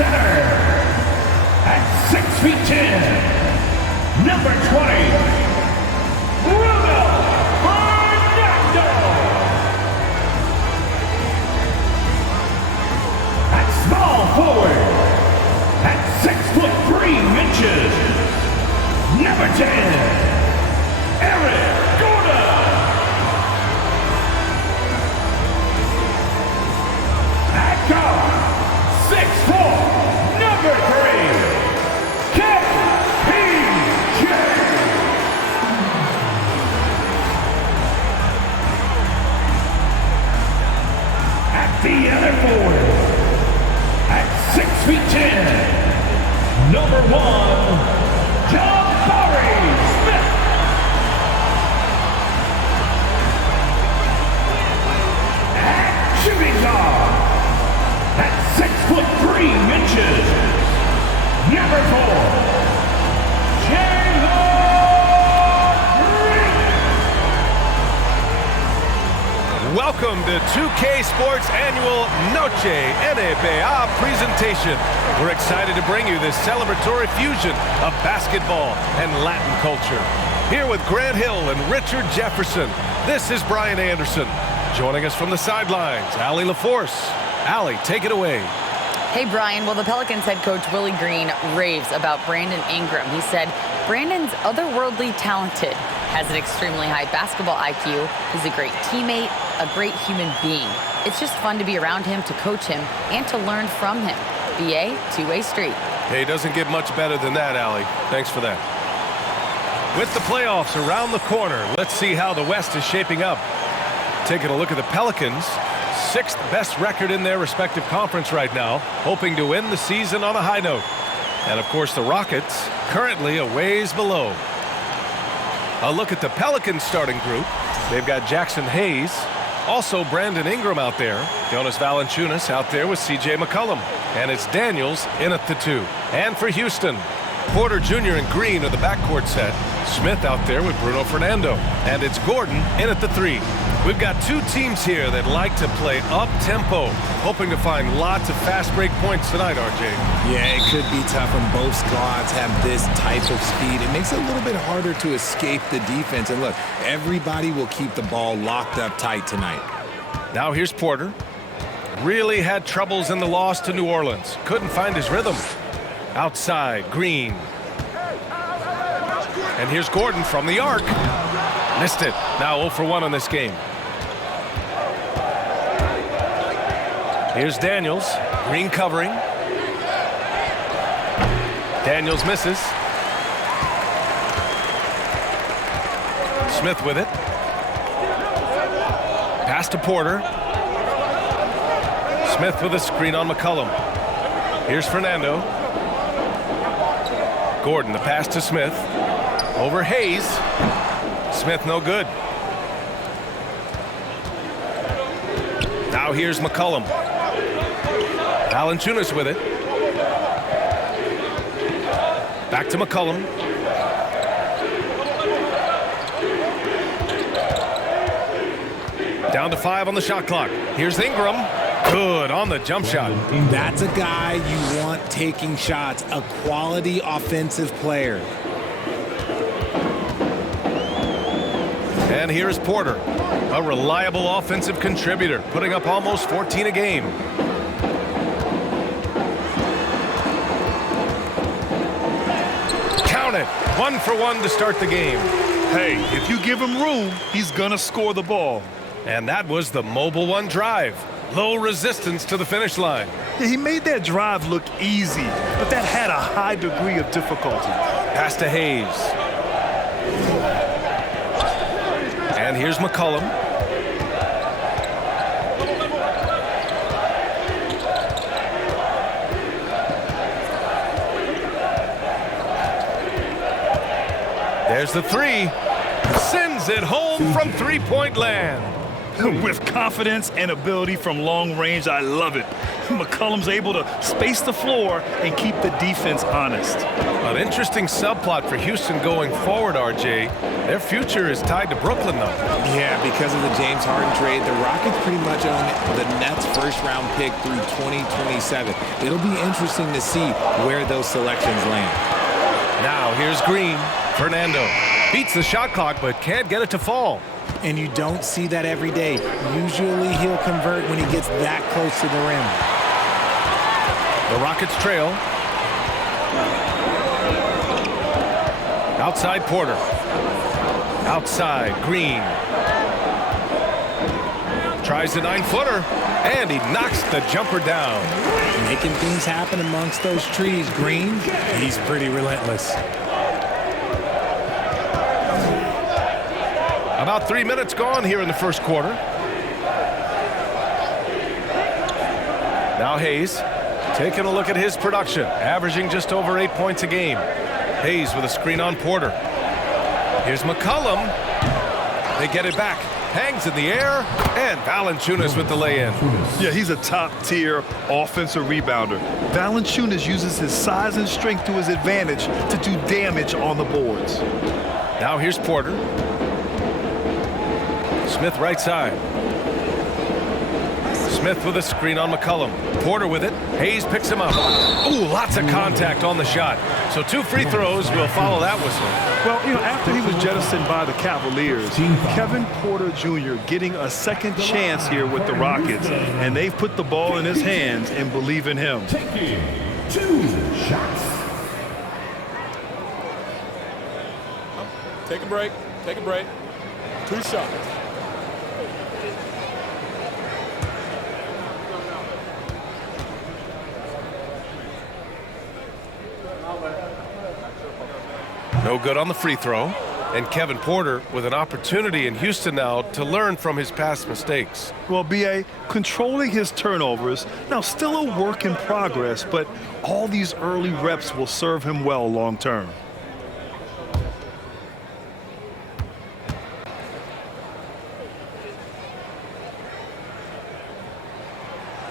center, at 6 feet 10, number 20, Bruno Fernando. At small forward, at 6'3" number 10, Eric Gordon. At guard, 6'4", number 3, KPJ. At the other forward, at 6 feet 10, number 1, Jabari Smith. At shooting guard, at 6'3", number 4, Welcome to 2K Sports Annual Noche NBA presentation. We're excited to bring you this celebratory fusion of basketball and Latin culture. Here with Grant Hill and Richard Jefferson, this is Brian Anderson. Joining us from the sidelines, Allie LaForce. Allie, take it away. Hey, Brian. Well, the Pelicans head coach Willie Green raves about Brandon Ingram. He said, Brandon's otherworldly talented, has an extremely high basketball IQ, he's a great teammate, a great human being. It's just fun to be around him, to coach him, and to learn from him. BA, two-way street. Hey, it doesn't get much better than that, Allie. Thanks for that. With the playoffs around the corner, let's see how the West is shaping up. Taking a look at the Pelicans, 6th best record in their respective conference right now, hoping to end the season on a high note. And of course the Rockets, currently a ways below. A look at the Pelicans starting group. They've got Jackson Hayes, also Brandon Ingram out there, Jonas Valanciunas out there with C.J. McCollum, and it's Daniels in at the 2. And for Houston, Porter Jr. and Green are the backcourt set. Smith out there with Bruno Fernando, and it's Gordon in at the 3. We've got two teams here that like to play up-tempo, hoping to find lots of fast break points tonight, RJ. Yeah, it could be tough when both squads have this type of speed. It makes it a little bit harder to escape the defense. And look, everybody will keep the ball locked up tight tonight. Now here's Porter. Really had troubles in the loss to New Orleans. Couldn't find his rhythm. Outside, Green. And here's Gordon from the arc. Missed it. Now 0 for 1 on this game. Here's Daniels. Green covering. Daniels misses. Smith with it. Pass to Porter. Smith with a screen on McCollum. Here's Fernando. Gordon, the pass to Smith. Over Hayes. Smith no good. Now here's McCollum. Valanciunas with it. Back to McCollum. Down to 5 on the shot clock. Here's Ingram. Good on the jump shot. That's a guy you want taking shots, a quality offensive player. And here's Porter, a reliable offensive contributor, putting up almost 14 a game. Count it, 1 for 1 to start the game. Hey, if you give him room, he's gonna score the ball. And that was the Mobile One drive. Low resistance to the finish line. Yeah, he made that drive look easy, but that had a high degree of difficulty. Pass to Hayes. And here's McCollum. There's the 3. Sends it home from three-point land. With confidence and ability from long range, I love it. McCollum's able to space the floor and keep the defense honest. An interesting subplot for Houston going forward, RJ. Their future is tied to Brooklyn, though. Yeah, because of the James Harden trade, the Rockets pretty much own the Nets' first-round pick through 2027. It'll be interesting to see where those selections land. Now, here's Green. Fernando beats the shot clock, but can't get it to fall. And you don't see that every day. Usually he'll convert when he gets that close to the rim. The Rockets trail. Outside Porter. Outside Green. Tries the 9-footer, and he knocks the jumper down. Making things happen amongst those trees. Green, he's pretty relentless. About 3 minutes gone here in the first quarter. Now Hayes taking a look at his production, averaging just over 8 points a game. Hayes with a screen on Porter. Here's McCollum. They get it back. Hangs in the air, and Valanciunas with the lay-in. Yeah, he's a top-tier offensive rebounder. Valanciunas uses his size and strength to his advantage to do damage on the boards. Now here's Porter. Smith right side. Smith with a screen on McCollum. Porter with it. Hayes picks him up. Ooh, lots of contact on the shot. So 2 free throws will follow that whistle. Well, you know, after he was jettisoned by the Cavaliers, Kevin Porter Jr. getting a second chance here with the Rockets, and they've put the ball in his hands and believe in him. Taking 2 shots. Take a break. Take a break. 2 shots. No good on the free throw. And Kevin Porter with an opportunity in Houston now to learn from his past mistakes. Well, B.A., controlling his turnovers, now still a work in progress, but all these early reps will serve him well long term.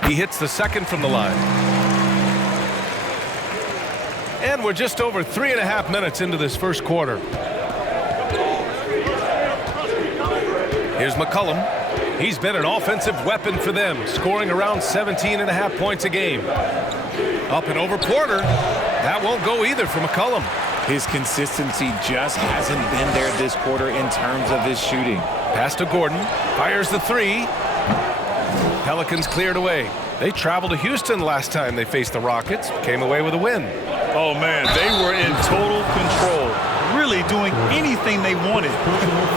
He hits the second from the line. And we're just over 3.5 minutes into this first quarter. Here's McCollum. He's been an offensive weapon for them, scoring around 17.5 points a game. Up and over Porter. That won't go either for McCollum. His consistency just hasn't been there this quarter in terms of his shooting. Pass to Gordon. Fires the 3. Pelicans cleared away. They traveled to Houston last time they faced the Rockets. Came away with a win. Oh, man, they were in total control, really doing anything they wanted.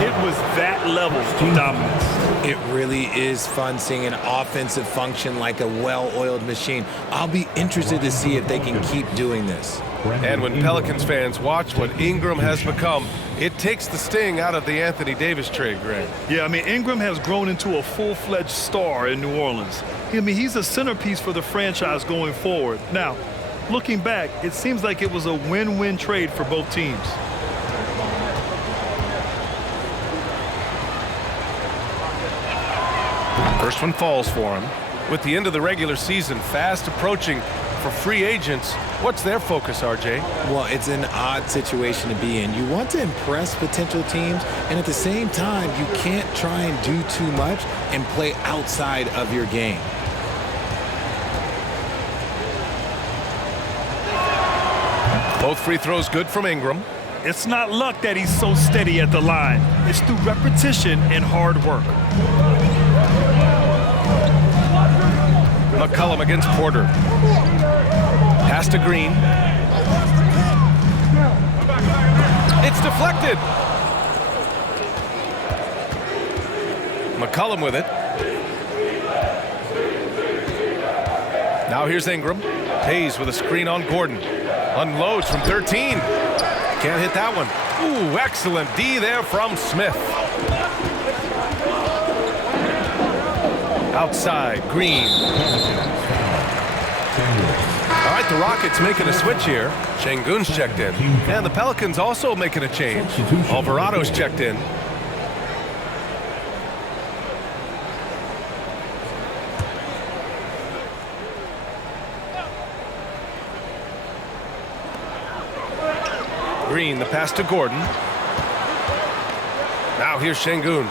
It was that level of dominance. It really is fun seeing an offensive function like a well-oiled machine. I'll be interested to see if they can keep doing this. And when Pelicans fans watch what Ingram has become, it takes the sting out of the Anthony Davis trade, Greg. Yeah, I mean, Ingram has grown into a full-fledged star in New Orleans. I mean, he's a centerpiece for the franchise going forward. Now, looking back, it seems like it was a win-win trade for both teams. First one falls for him. With the end of the regular season fast approaching for free agents, what's their focus, RJ? Well, it's an odd situation to be in. You want to impress potential teams, and at the same time, you can't try and do too much and play outside of your game. Both free throws good from Ingram. It's not luck that he's so steady at the line. It's through repetition and hard work. McCollum against Porter. Pass to Green. It's deflected. McCollum with it. Now here's Ingram. Hayes with a screen on Gordon. Unloads from 13. Can't hit that one. Ooh, excellent D there from Smith. Outside, Green. All right, the Rockets making a switch here. Şengün's checked in. And the Pelicans also making a change. Alvarado's checked in. Green, the pass to Gordon. Now here's Şengün.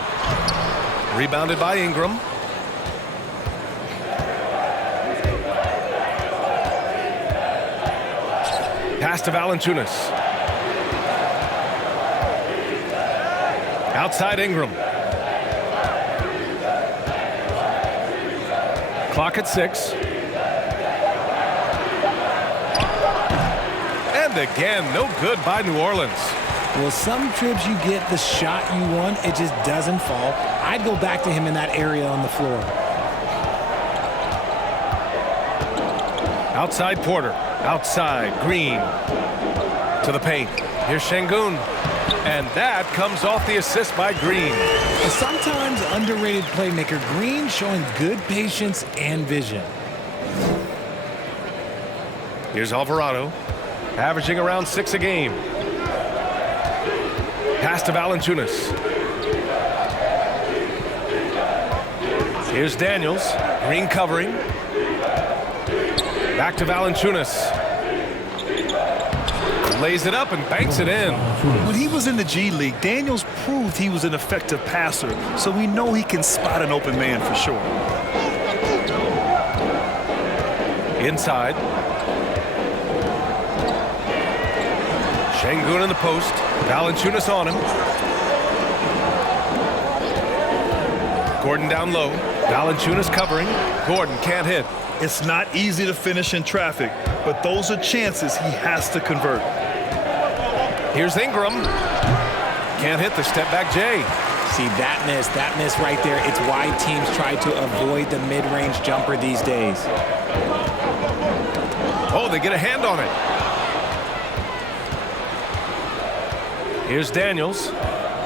Rebounded by Ingram. Pass to Valanciunas. Outside Ingram. Clock at 6. And again, no good by New Orleans. Well, some trips you get the shot you want, it just doesn't fall. I'd go back to him in that area on the floor. Outside Porter. Outside Green. To the paint. Here's Şengün. And that comes off the assist by Green. A sometimes underrated playmaker, Green showing good patience and vision. Here's Alvarado, averaging around 6 a game. Pass to Valanciunas. Here's Daniels. Green covering. Back to Valanciunas. Lays it up and banks it in. When he was in the G League, Daniels proved he was an effective passer, so we know he can spot an open man for sure. Inside. Şengün in the post. Valanciunas on him. Gordon down low. Valanciunas covering. Gordon can't hit. It's not easy to finish in traffic, but those are chances he has to convert. Here's Ingram. Can't hit the step-back J. See, that miss right there, it's why teams try to avoid the mid-range jumper these days. Oh, they get a hand on it. Here's Daniels.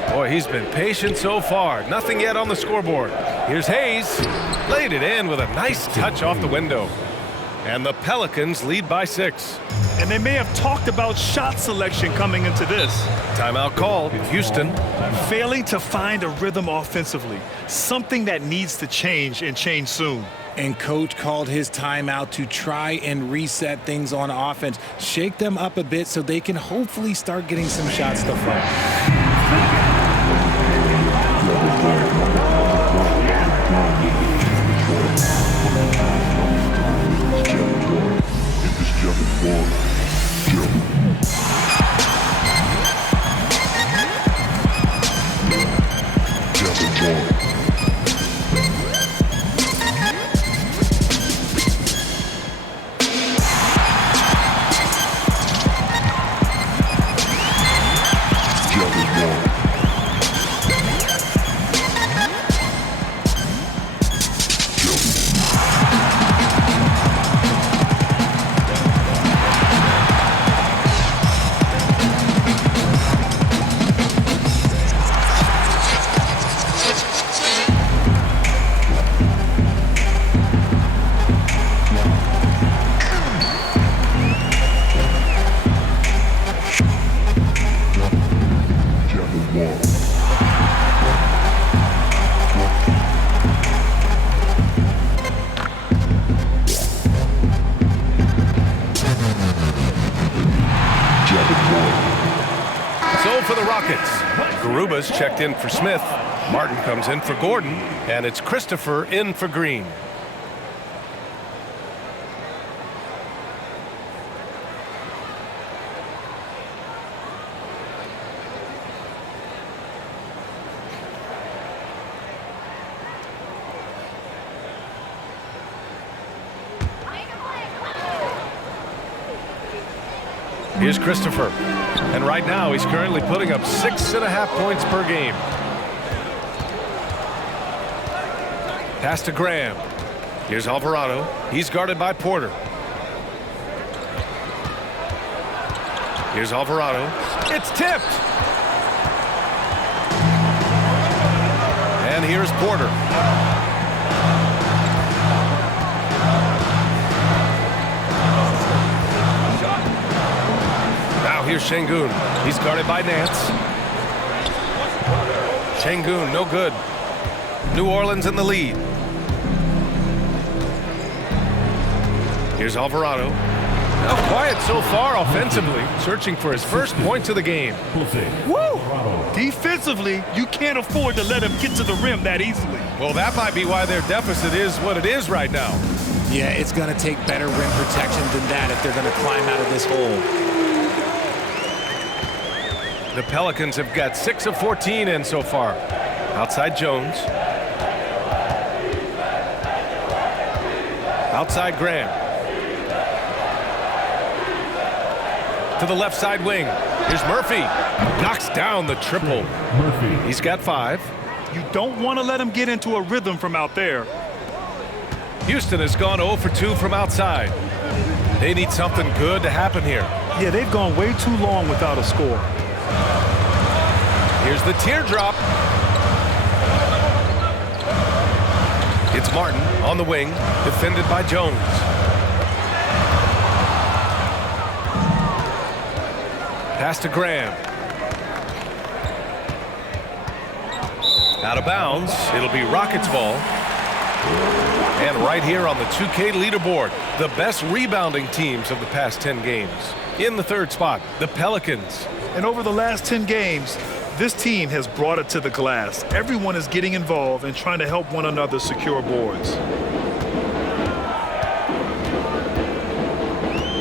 Boy, he's been patient so far. Nothing yet on the scoreboard. Here's Hayes. Laid it in with a nice touch off the window. And the Pelicans lead by 6. And they may have talked about shot selection coming into this. Timeout called. Houston. Failing to find a rhythm offensively. Something that needs to change and change soon. And coach called his timeout to try and reset things on offense. Shake them up a bit so they can hopefully start getting some shots to fall. So for the Rockets, Garuba's checked in for Smith. Martin comes in for Gordon, and it's Christopher in for Green. Here's Christopher. And right now, he's currently putting up 6.5 points per game. Pass to Graham. Here's Alvarado. He's guarded by Porter. Here's Alvarado. It's tipped. And here's Porter. Here's Şengün. He's guarded by Nance. Şengün, no good. New Orleans in the lead. Here's Alvarado. Oh, quiet so far offensively, searching for his first points of the game. Woo! Defensively, you can't afford to let him get to the rim that easily. Well, that might be why their deficit is what it is right now. Yeah, it's going to take better rim protection than that if they're going to climb out of this hole. The Pelicans have got 6 of 14 in so far. Outside Jones. Outside Graham. To the left side wing. Here's Murphy. Knocks down the triple. Murphy. He's got 5. You don't want to let him get into a rhythm from out there. Houston has gone 0 for 2 from outside. They need something good to happen here. Yeah, they've gone way too long without a score. Here's the teardrop. It's Martin on the wing, defended by Jones. Pass to Graham. Out of bounds. It'll be Rockets ball. And right here on the 2K leaderboard, the best rebounding teams of the past 10 games. In the third spot, the Pelicans. And over the last 10 games, this team has brought it to the glass. Everyone is getting involved and trying to help one another secure boards.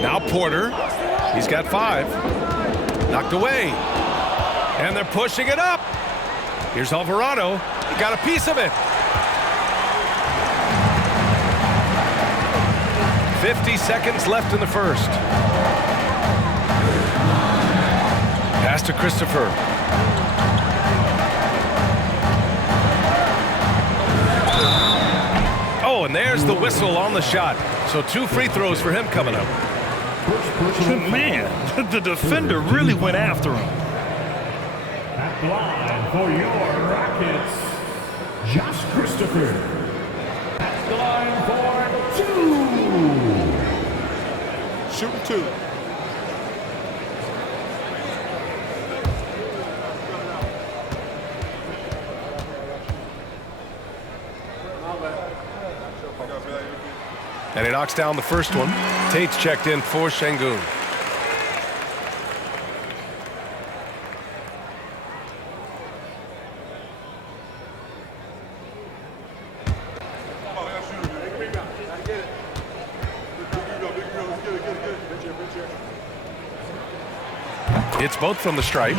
Now Porter. He's got 5. Knocked away. And they're pushing it up. Here's Alvarado. He got a piece of it. 50 seconds left in the first. Pass to Christopher. Oh, and there's the whistle on the shot. So 2 free throws for him coming up. Man, the defender really went after him. At the line for your Rockets, Josh Christopher. At the line for 2. Shooting 2. And he knocks down the first one. Tate's checked in for Şengün. It's both from the stripe.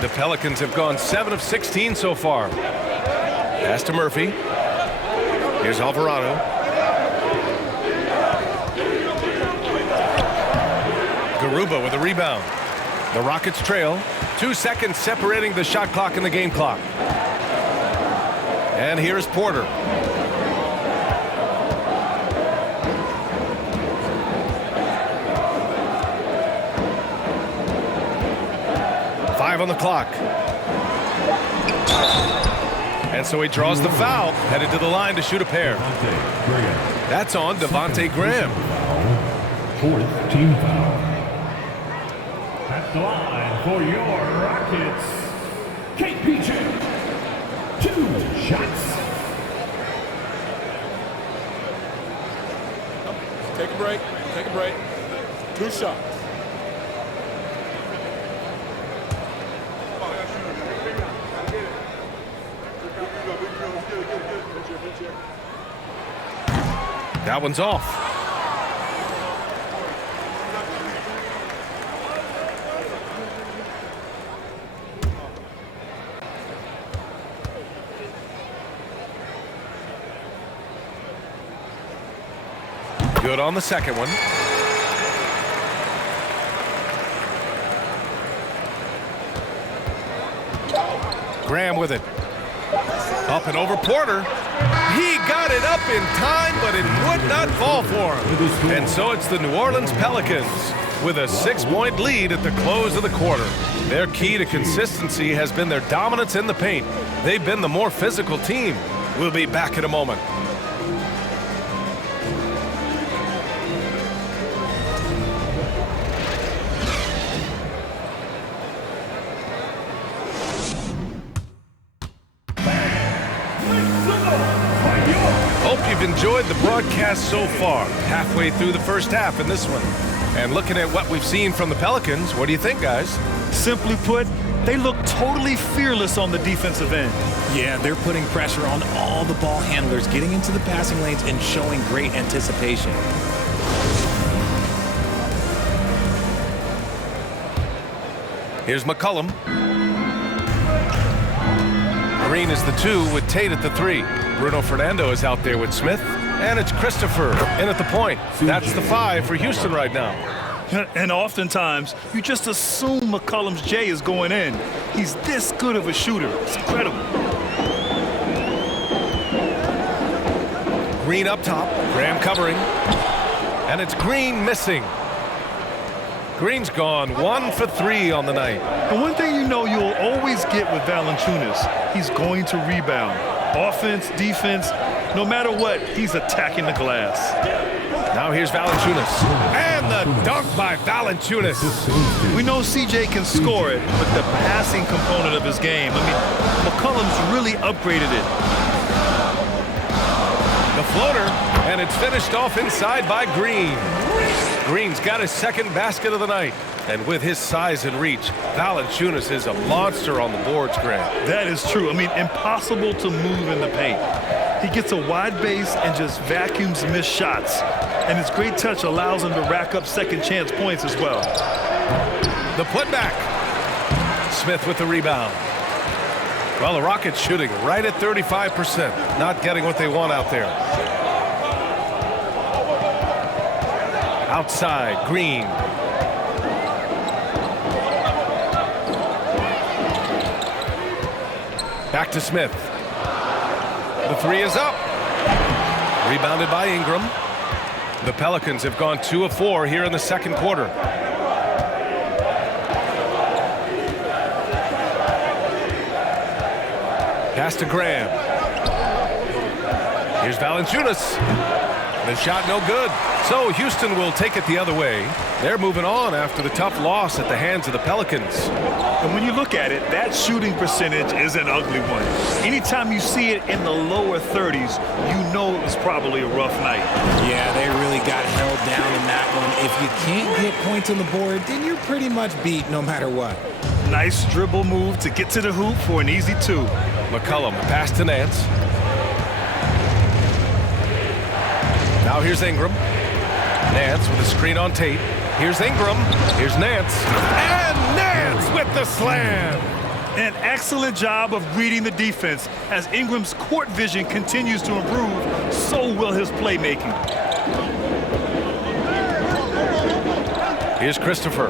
The Pelicans have gone 7 of 16 so far. Pass to Murphy. Here's Alvarado. Garuba with a rebound. The Rockets trail. 2 seconds separating the shot clock and the game clock. And here's Porter. Five on the clock. And so he draws the foul, headed to the line to shoot a pair. That's on Devontae Graham. 4th team foul. At the line for your Rockets, KPJ. 2 shots. Take a break. Take a break. 2 shots. That one's off. Good on the second one. Graham with it. Up and over Porter. He got it up in time, but it would not fall for him. And so it's the New Orleans Pelicans with a 6-point lead at the close of the quarter. Their key to consistency has been their dominance in the paint. They've been the more physical team. We'll be back in a moment. Hope you've enjoyed the broadcast. broadcast so far. Halfway through the first half in this one. And looking at what we've seen from the Pelicans, what do you think, guys? Simply put, they look totally fearless on the defensive end. Yeah, they're putting pressure on all the ball handlers, getting into the passing lanes and showing great anticipation. Here's McCollum. Green is the 2 with Tate at the 3. Bruno Fernando is out there with Smith. And it's Christopher in at the point. That's the 5 for Houston right now. And oftentimes, you just assume McCollum's J is going in. He's this good of a shooter. It's incredible. Green up top. Graham covering. And it's Green missing. Green's gone 1 for 3 on the night. And one thing you know you'll always get with Valanciunas, he's going to rebound. Offense, defense, no matter what, he's attacking the glass. Now here's Valanciunas. And the dunk by Valanciunas. We know CJ can score it, but the passing component of his game, McCollum's really upgraded it. The floater, and it's finished off inside by Green. Green's got his second basket of the night. And with his size and reach, Valanciunas is a monster on the boards, Grant. That is true. Impossible to move in the paint. He gets a wide base and just vacuums missed shots. And his great touch allows him to rack up second chance points as well. The putback. Smith with the rebound. Well, the Rockets shooting right at 35%. Not getting what they want out there. Outside, Green. Back to Smith. The 3 is up. Rebounded by Ingram. The Pelicans have gone 2 of 4 here in the second quarter. Pass to Graham. Here's Valanciunas. The shot no good. So Houston will take it the other way. They're moving on after the tough loss at the hands of the Pelicans. And when you look at it, that shooting percentage is an ugly one. Anytime you see it in the lower 30s, you know it was probably a rough night. Yeah, they really got held down in that one. If you can't get points on the board, then you're pretty much beat no matter what. Nice dribble move to get to the hoop for an easy 2. McCollum, pass to Nance. Now here's Ingram. Nance with a screen on Tate. Here's Ingram. Here's Nance. And Nance with the slam. An excellent job of reading the defense. As Ingram's court vision continues to improve, so will his playmaking. Here's Christopher.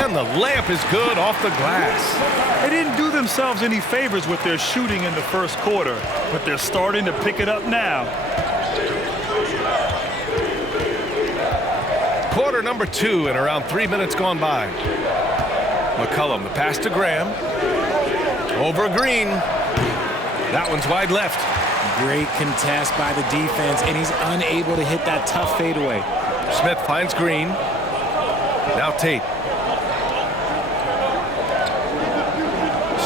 And the layup is good off the glass. They didn't do themselves any favors with their shooting in the first quarter, but they're starting to pick it up now. Quarter number 2 and around 3 minutes gone by. McCollum, the pass to Graham. Over Green. That one's wide left. Great contest by the defense, and he's unable to hit that tough fadeaway. Smith finds Green. Now Tate.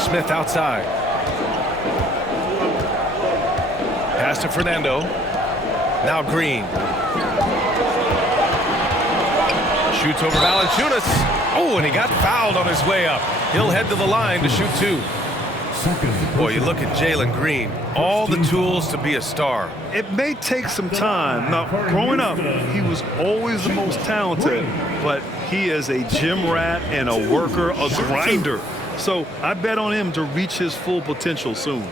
Smith outside. Pass to Fernando. Now Green. Shoots over Valanciunas. Oh, and he got fouled on his way up. He'll head to the line to shoot 2. Boy, you look at Jalen Green. All the tools to be a star. It may take some time. Now, growing up, he was always the most talented, but he is a gym rat and a worker, a grinder. So I bet on him to reach his full potential soon.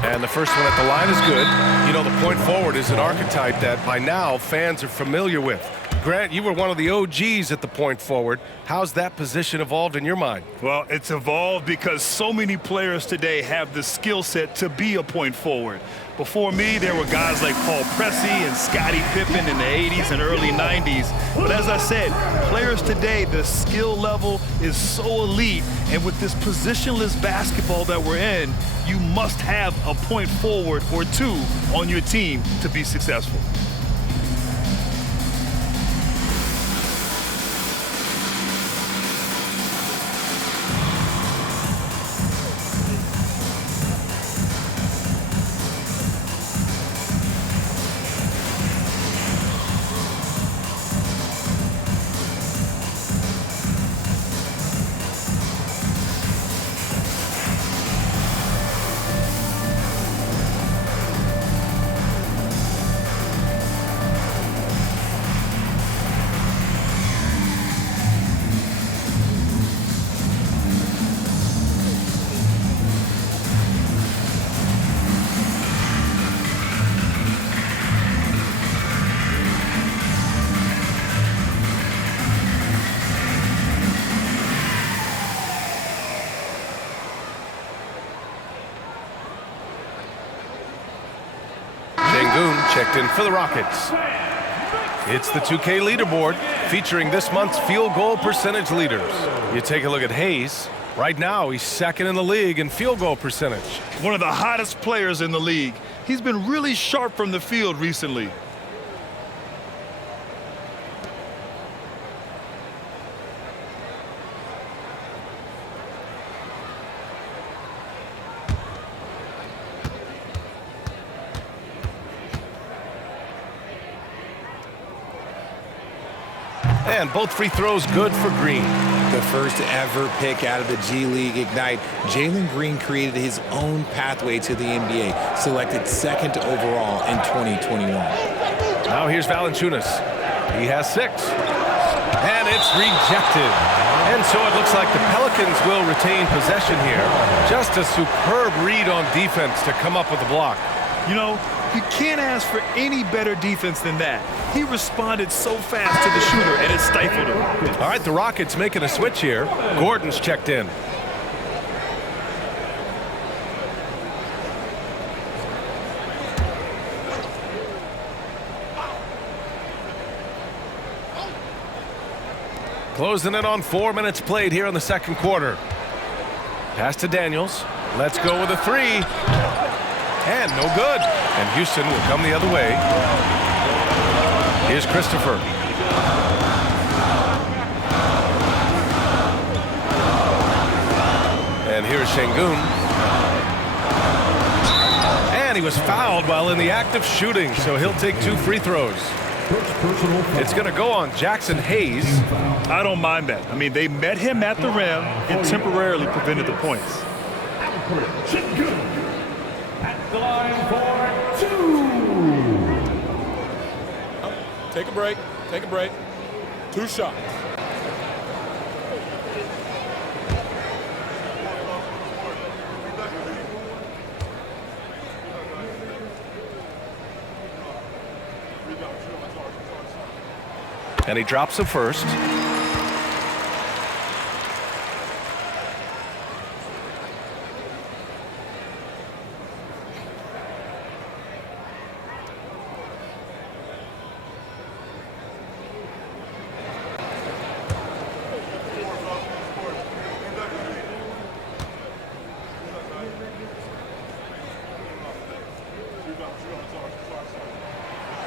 And the first one at the line is good. You know, the point forward is an archetype that by now fans are familiar with. Grant, you were one of the OGs at the point forward. How's that position evolved in your mind? Well, it's evolved because so many players today have the skill set to be a point forward. Before me, there were guys like Paul Pressey and Scottie Pippen in the 80s and early 90s. But as I said, players today, the skill level is so elite. And with this positionless basketball that we're in, you must have a point forward or 2 on your team to be successful. Şengün checked in for the Rockets. It's the 2K leaderboard featuring this month's field goal percentage leaders. You take a look at Hayes. Right now, he's second in the league in field goal percentage. One of the hottest players in the league. He's been really sharp from the field recently. And both free throws good for Green. The first ever pick out of the G League Ignite, Jalen Green created his own pathway to the NBA, selected second overall in 2021. Now here's Valanciunas. He has 6. And it's rejected. And so it looks like the Pelicans will retain possession here. Just a superb read on defense to come up with the block. You know, you can't ask for any better defense than that. He responded so fast to the shooter, and it stifled him. All right, the Rockets making a switch here. Gordon's checked in. Closing in on 4 minutes played here in the second quarter. Pass to Daniels. Let's go with a 3. And no good. And Houston will come the other way. Here's Christopher. And here's Şengün. And he was fouled while in the act of shooting, so he'll take 2 free throws. It's going to go on Jackson Hayes. I don't mind that. I mean, they met him at the rim and temporarily prevented the points. At the line for 2. Take a break. Take a break. 2 shots. And he drops the first.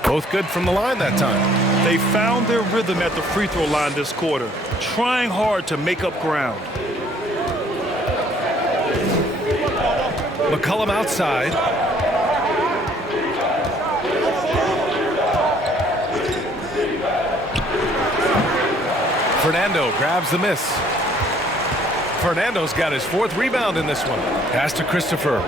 Both good from the line that time. They found their rhythm at the free throw line this quarter, trying hard to make up ground. McCollum outside. Fernando grabs the miss. Fernando's got his 4th rebound in this one. Pass to Christopher.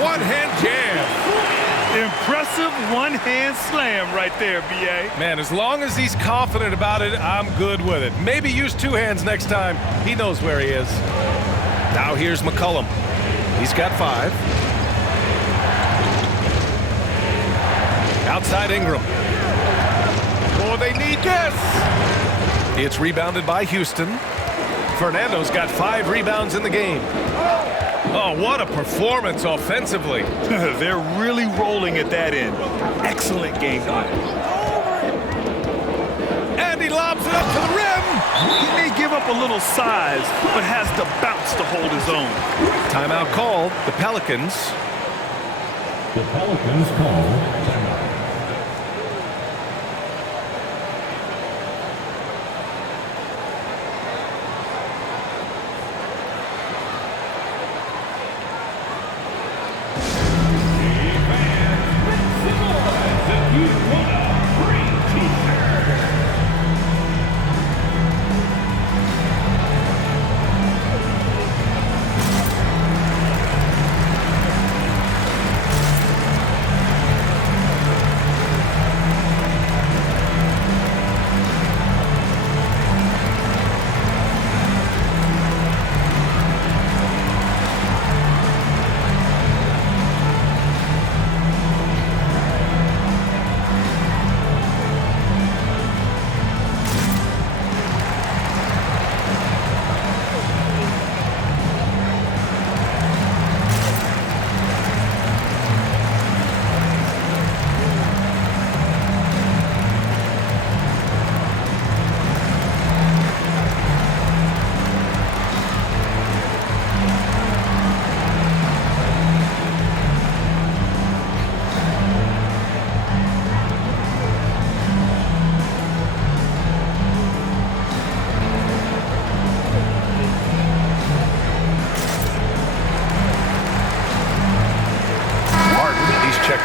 One-hand jam. Impressive one-hand slam right there, B.A. Man, as long as he's confident about it, I'm good with it. Maybe use 2 hands next time. He knows where he is. Now here's McCollum. He's got 5. Outside Ingram. Oh, they need this. It's rebounded by Houston. Fernando's got 5 rebounds in the game. Oh, what a performance offensively. They're really rolling at that end. Excellent game plan. And he lobs it up to the rim. He may give up a little size, but has the bounce to hold his own. Timeout called. The Pelicans. The Pelicans call timeout.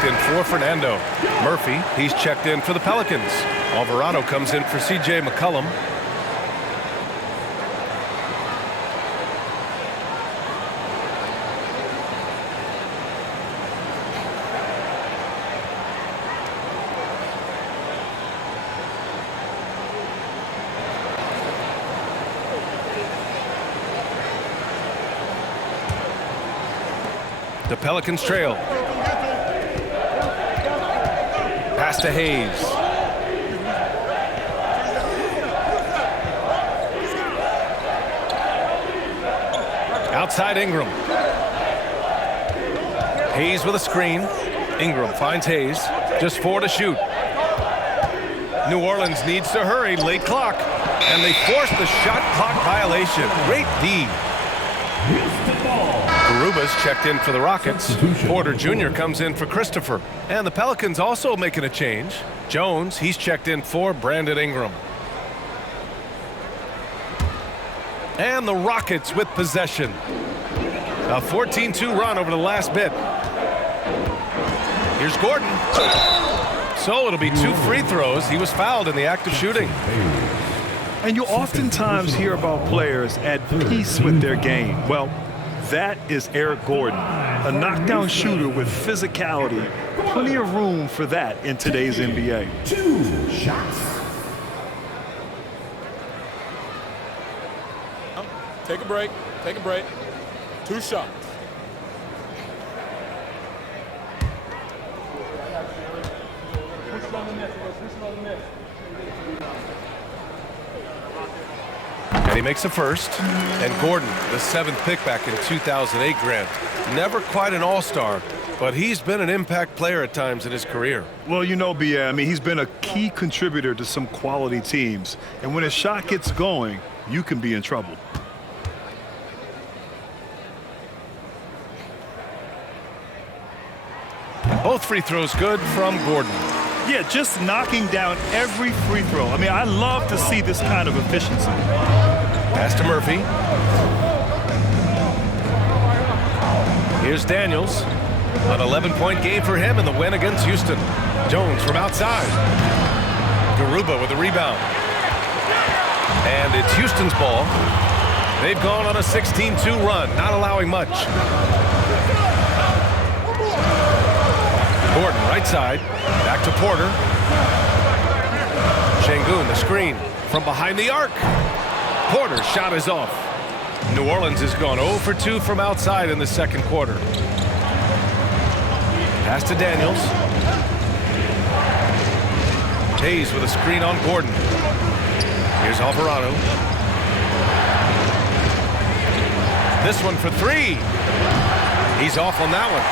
checked in for Fernando. Murphy, he's checked in for the Pelicans. Alvarado comes in for CJ McCollum. The Pelicans trail. Pass to Hayes. Outside Ingram. Hayes with a screen. Ingram finds Hayes. Just 4 to shoot. New Orleans needs to hurry. Late clock. And they force the shot clock violation. Great D. Garuba's checked in for the Rockets. Porter Jr. comes in for Christopher. And the Pelicans also making a change. Jones, he's checked in for Brandon Ingram. And the Rockets with possession. A 14-2 run over the last bit. Here's Gordon. So it'll be 2 free throws. He was fouled in the act of shooting. And you oftentimes hear about players at peace with their game. Well, that is Eric Gordon, a knockdown shooter with physicality. Plenty of room for that in today's NBA. 2 shots. Take a break. Take a break. 2 shots. And he makes a first. And Gordon, the 7th pick back in 2008, Grant. Never quite an all-star, but he's been an impact player at times in his career. Well, you know, B.A., I mean, he's been a key contributor to some quality teams. And when his shot gets going, you can be in trouble. Both free throws good from Gordon. Yeah, just knocking down every free throw. I mean, I love to see this kind of efficiency. Pass to Murphy. Here's Daniels. An 11-point game for him in the win against Houston. Jones from outside. Garuba with a rebound. And it's Houston's ball. They've gone on a 16-2 run, not allowing much. Gordon right side. Back to Porter. Şengün, the screen from behind the arc. Porter's shot is off. New Orleans has gone 0 for 2 from outside in the second quarter. Pass to Daniels. Hayes with a screen on Gordon. Here's Alvarado. This one for 3. He's off on that one.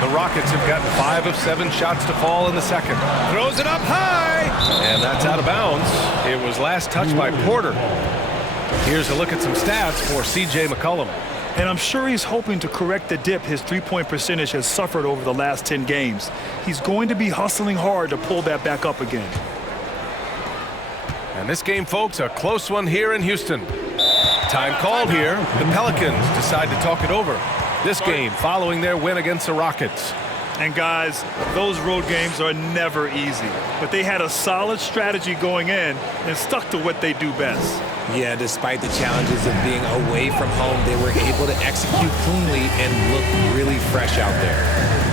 The Rockets have gotten 5 of 7 shots to fall in the second. Throws it up high. And that's out of bounds. It was last touched by Porter. Here's a look at some stats for CJ McCollum. And I'm sure he's hoping to correct the dip his three-point percentage has suffered over the last 10 games. He's going to be hustling hard to pull that back up again. And this game, folks, a close one here in Houston. Time called here. The Pelicans decide to talk it over. This game following their win against the Rockets. And guys, those road games are never easy. But they had a solid strategy going in and stuck to what they do best. Yeah, despite the challenges of being away from home, they were able to execute cleanly and look really fresh out there.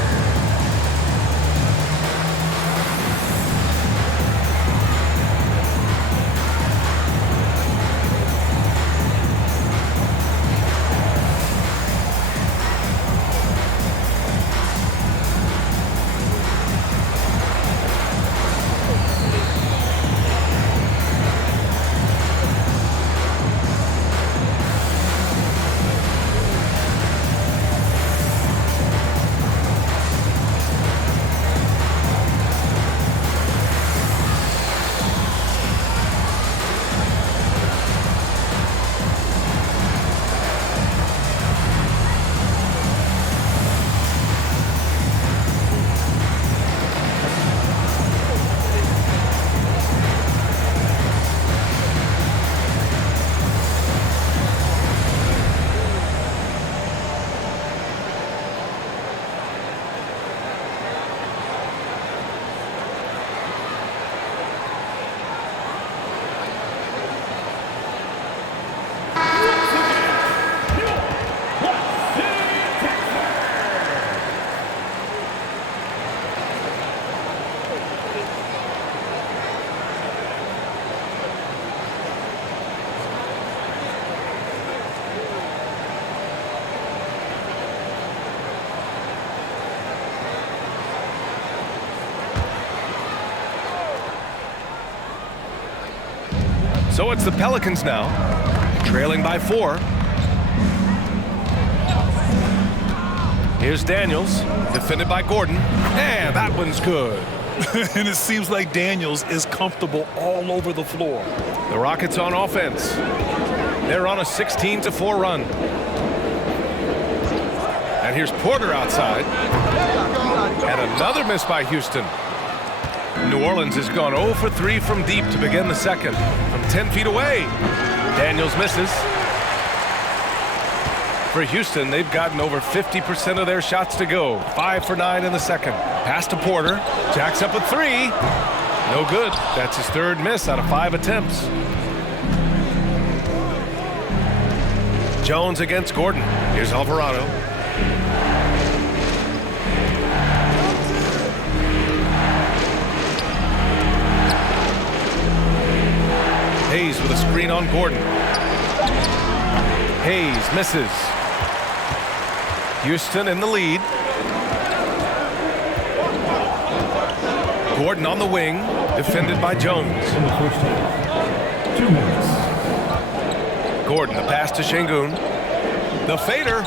So it's the Pelicans now, trailing by 4. Here's Daniels, defended by Gordon. And that one's good. And it seems like Daniels is comfortable all over the floor. The Rockets on offense. They're on a 16-4 run. And here's Porter outside. And another miss by Houston. New Orleans has gone 0 for 3 from deep to begin the second. From 10 feet away. Daniels misses. For Houston, they've gotten over 50% of their shots to go. 5 for 9 in the second. Pass to Porter. Jacks up a 3. No good. That's his third miss out of 5 attempts. Jones against Gordon. Here's Alvarado. Hayes with a screen on Gordon. Hayes misses. Houston in the lead. Gordon on the wing, defended by Jones. In the first half. 2 minutes. Gordon, the pass to Şengün. The fader.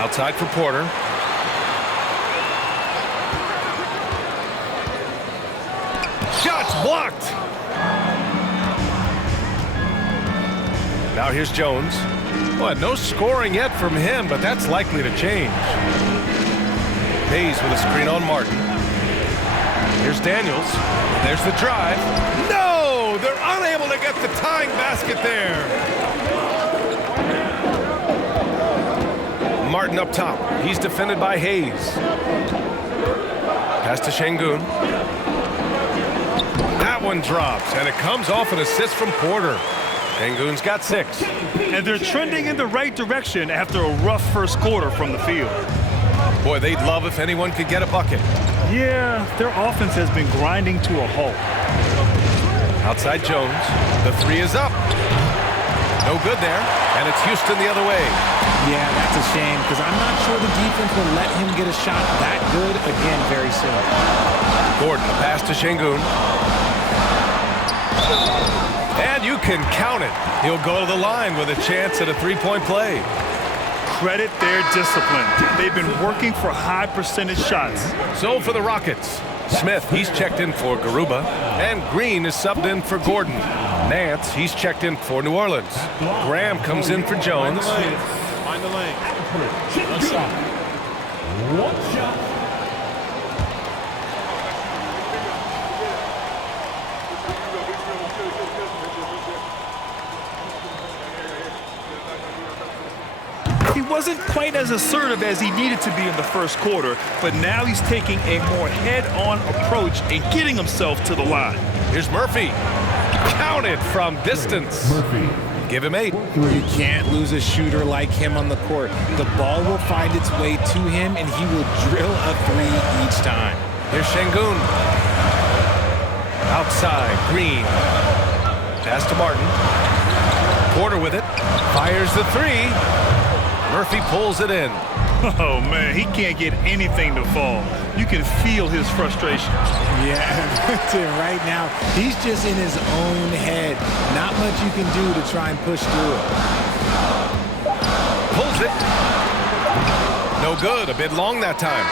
Outside for Porter. Shots blocked. Now here's Jones. Boy, no scoring yet from him, but that's likely to change. Hayes with a screen on Martin. Here's Daniels. There's the drive. No! They're unable to get the tying basket there. Martin up top. He's defended by Hayes. Pass to Şengün. That one drops, and it comes off an assist from Porter. Şengün's got 6. And they're trending in the right direction after a rough first quarter from the field. Boy, they'd love if anyone could get a bucket. Yeah, their offense has been grinding to a halt. Outside Jones. The 3 is up. No good there. And it's Houston the other way. Yeah, that's a shame because I'm not sure the defense will let him get a shot that good again very soon. Gordon, the pass to Şengün. And you can count it. He'll go to the line with a chance at a 3-point play. Credit their discipline. They've been working for high percentage shots. So for the Rockets, Smith, he's checked in for Garuba. And Green is subbed in for Gordon. Nance, he's checked in for New Orleans. Graham comes in for Jones. Find the lane. One shot. One shot. He wasn't quite as assertive as he needed to be in the first quarter, but now he's taking a more head-on approach and getting himself to the line. Here's Murphy. Counted from distance. Murphy. Give him 8. You can't lose a shooter like him on the court. The ball will find its way to him, and he will drill a 3 each time. Here's Şengün. Outside, Green. Pass to Martin. Porter with it. Fires the 3. Murphy pulls it in. Oh, man, he can't get anything to fall. You can feel his frustration. Yeah, right now, he's just in his own head. Not much you can do to try and push through it. Pulls it. No good. A bit long that time.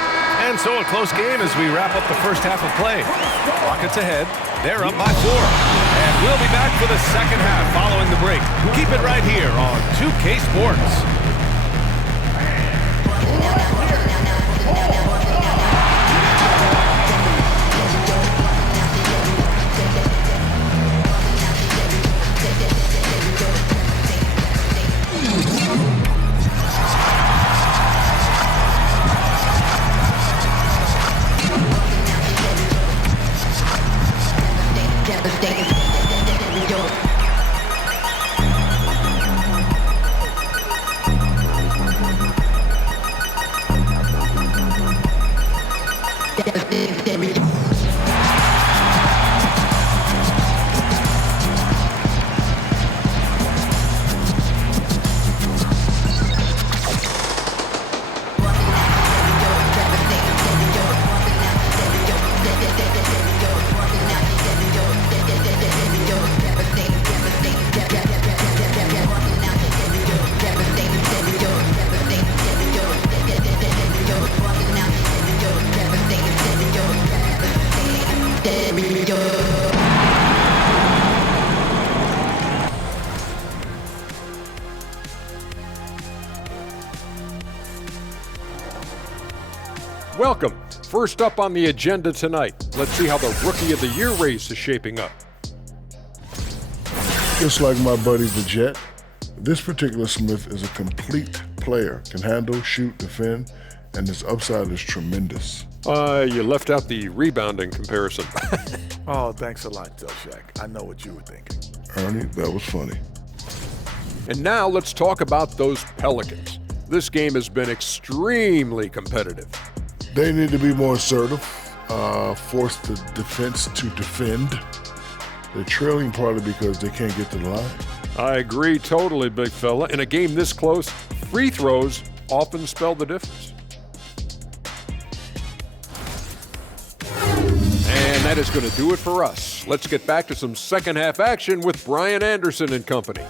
And so a close game as we wrap up the first half of play. Rockets ahead. They're up by 4. And we'll be back for the second half following the break. Keep it right here on 2K Sports. welcome. First up on the agenda tonight, let's see how the Rookie of the Year race is shaping up. Just like my buddy the Jet, this particular Smith is a complete player. Can handle, shoot, defend, and his upside is tremendous. You left out the rebounding comparison. Oh, thanks a lot, Shaq. I know what you were thinking. Ernie, that was funny. And now let's talk about those Pelicans. This game has been extremely competitive. They need to be more assertive, force the defense to defend. They're trailing partly because they can't get to the line. I agree totally, big fella. In a game this close, free throws often spell the difference. And that is going to do it for us. Let's get back to some second half action with Brian Anderson and company.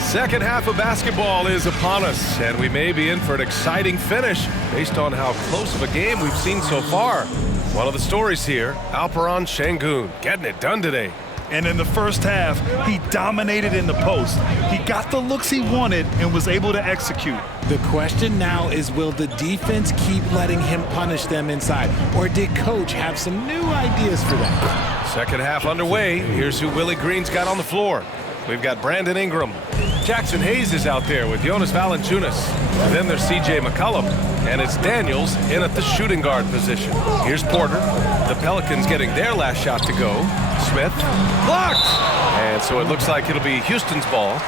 Second half of basketball is upon us, and we may be in for an exciting finish based on how close of a game we've seen so far. One of the stories here, Alperen Şengün getting it done today. And in the first half, he dominated in the post. He got the looks he wanted and was able to execute. The question now is, will the defense keep letting him punish them inside? Or did Coach have some new ideas for that? Second half underway. Here's who Willie Green's got on the floor. We've got Brandon Ingram. Jackson Hayes is out there with Jonas Valanciunas. And then there's C.J. McCollum. And it's Daniels in at the shooting guard position. Here's Porter. The Pelicans getting their last shot to go. Smith blocked. And so it looks like it'll be Houston's ball.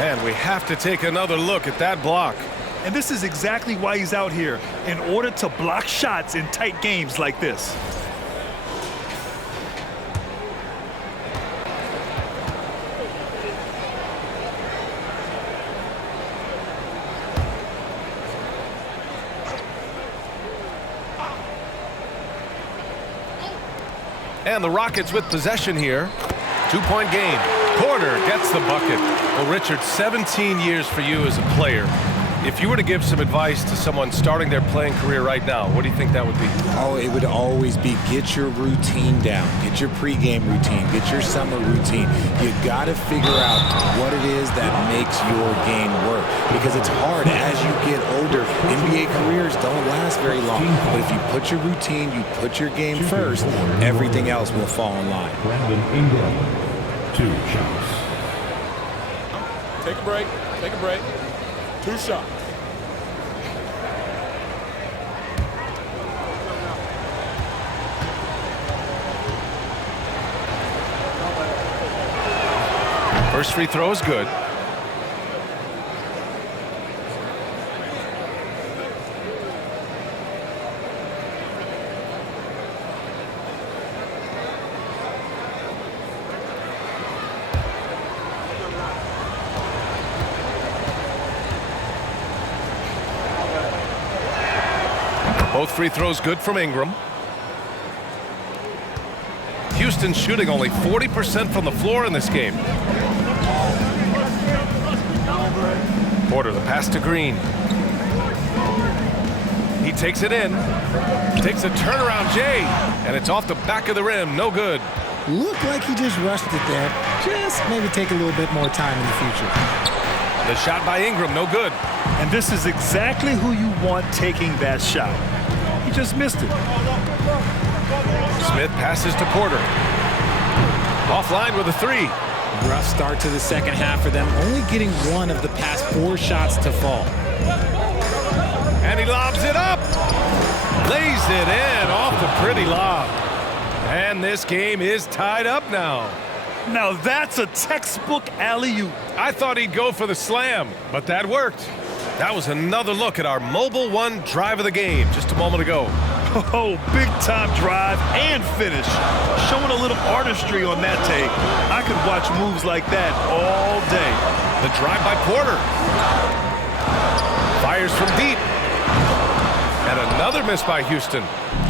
And we have to take another look at that block. And this is exactly why he's out here, in order to block shots in tight games like this. And the Rockets with possession here. 2-point game. Porter gets the bucket. Well, Richard, 17 years for you as a player. If you were to give some advice to someone starting their playing career right now, what do you think that would be? Oh, it would always be get your routine down. Get your pregame routine. Get your summer routine. You got to figure out what it is that makes your game work. Because it's hard as you get older. NBA careers don't last very long. But if you put your routine, you put your game first, everything else will fall in line. Brandon Ingram, 2 shots. Take a break. Take a break. 2 shots. First free throw is good. Both free throws good from Ingram. Houston shooting only 40% from the floor in this game. Porter, the pass to Green. He takes it in. Takes a turnaround J, and it's off the back of the rim. No good. Looked like he just rushed it there. Just maybe take a little bit more time in the future. The shot by Ingram, no good. And this is exactly who you want taking that shot. He just missed it. Smith passes to Porter. Offline with a 3. Rough start to the second half for them, only getting one of the past 4 shots to fall. And he lobs it up. Lays it in off the pretty lob. And this game is tied up now. Now that's a textbook alley-oop. I thought he'd go for the slam, but that worked. That was another look at our Mobile One drive of the game just a moment ago. Oh, big-time drive and finish. Showing a little artistry on that tape. I could watch moves like that all day. The drive by Porter. Fires from deep. And another Another miss by Houston.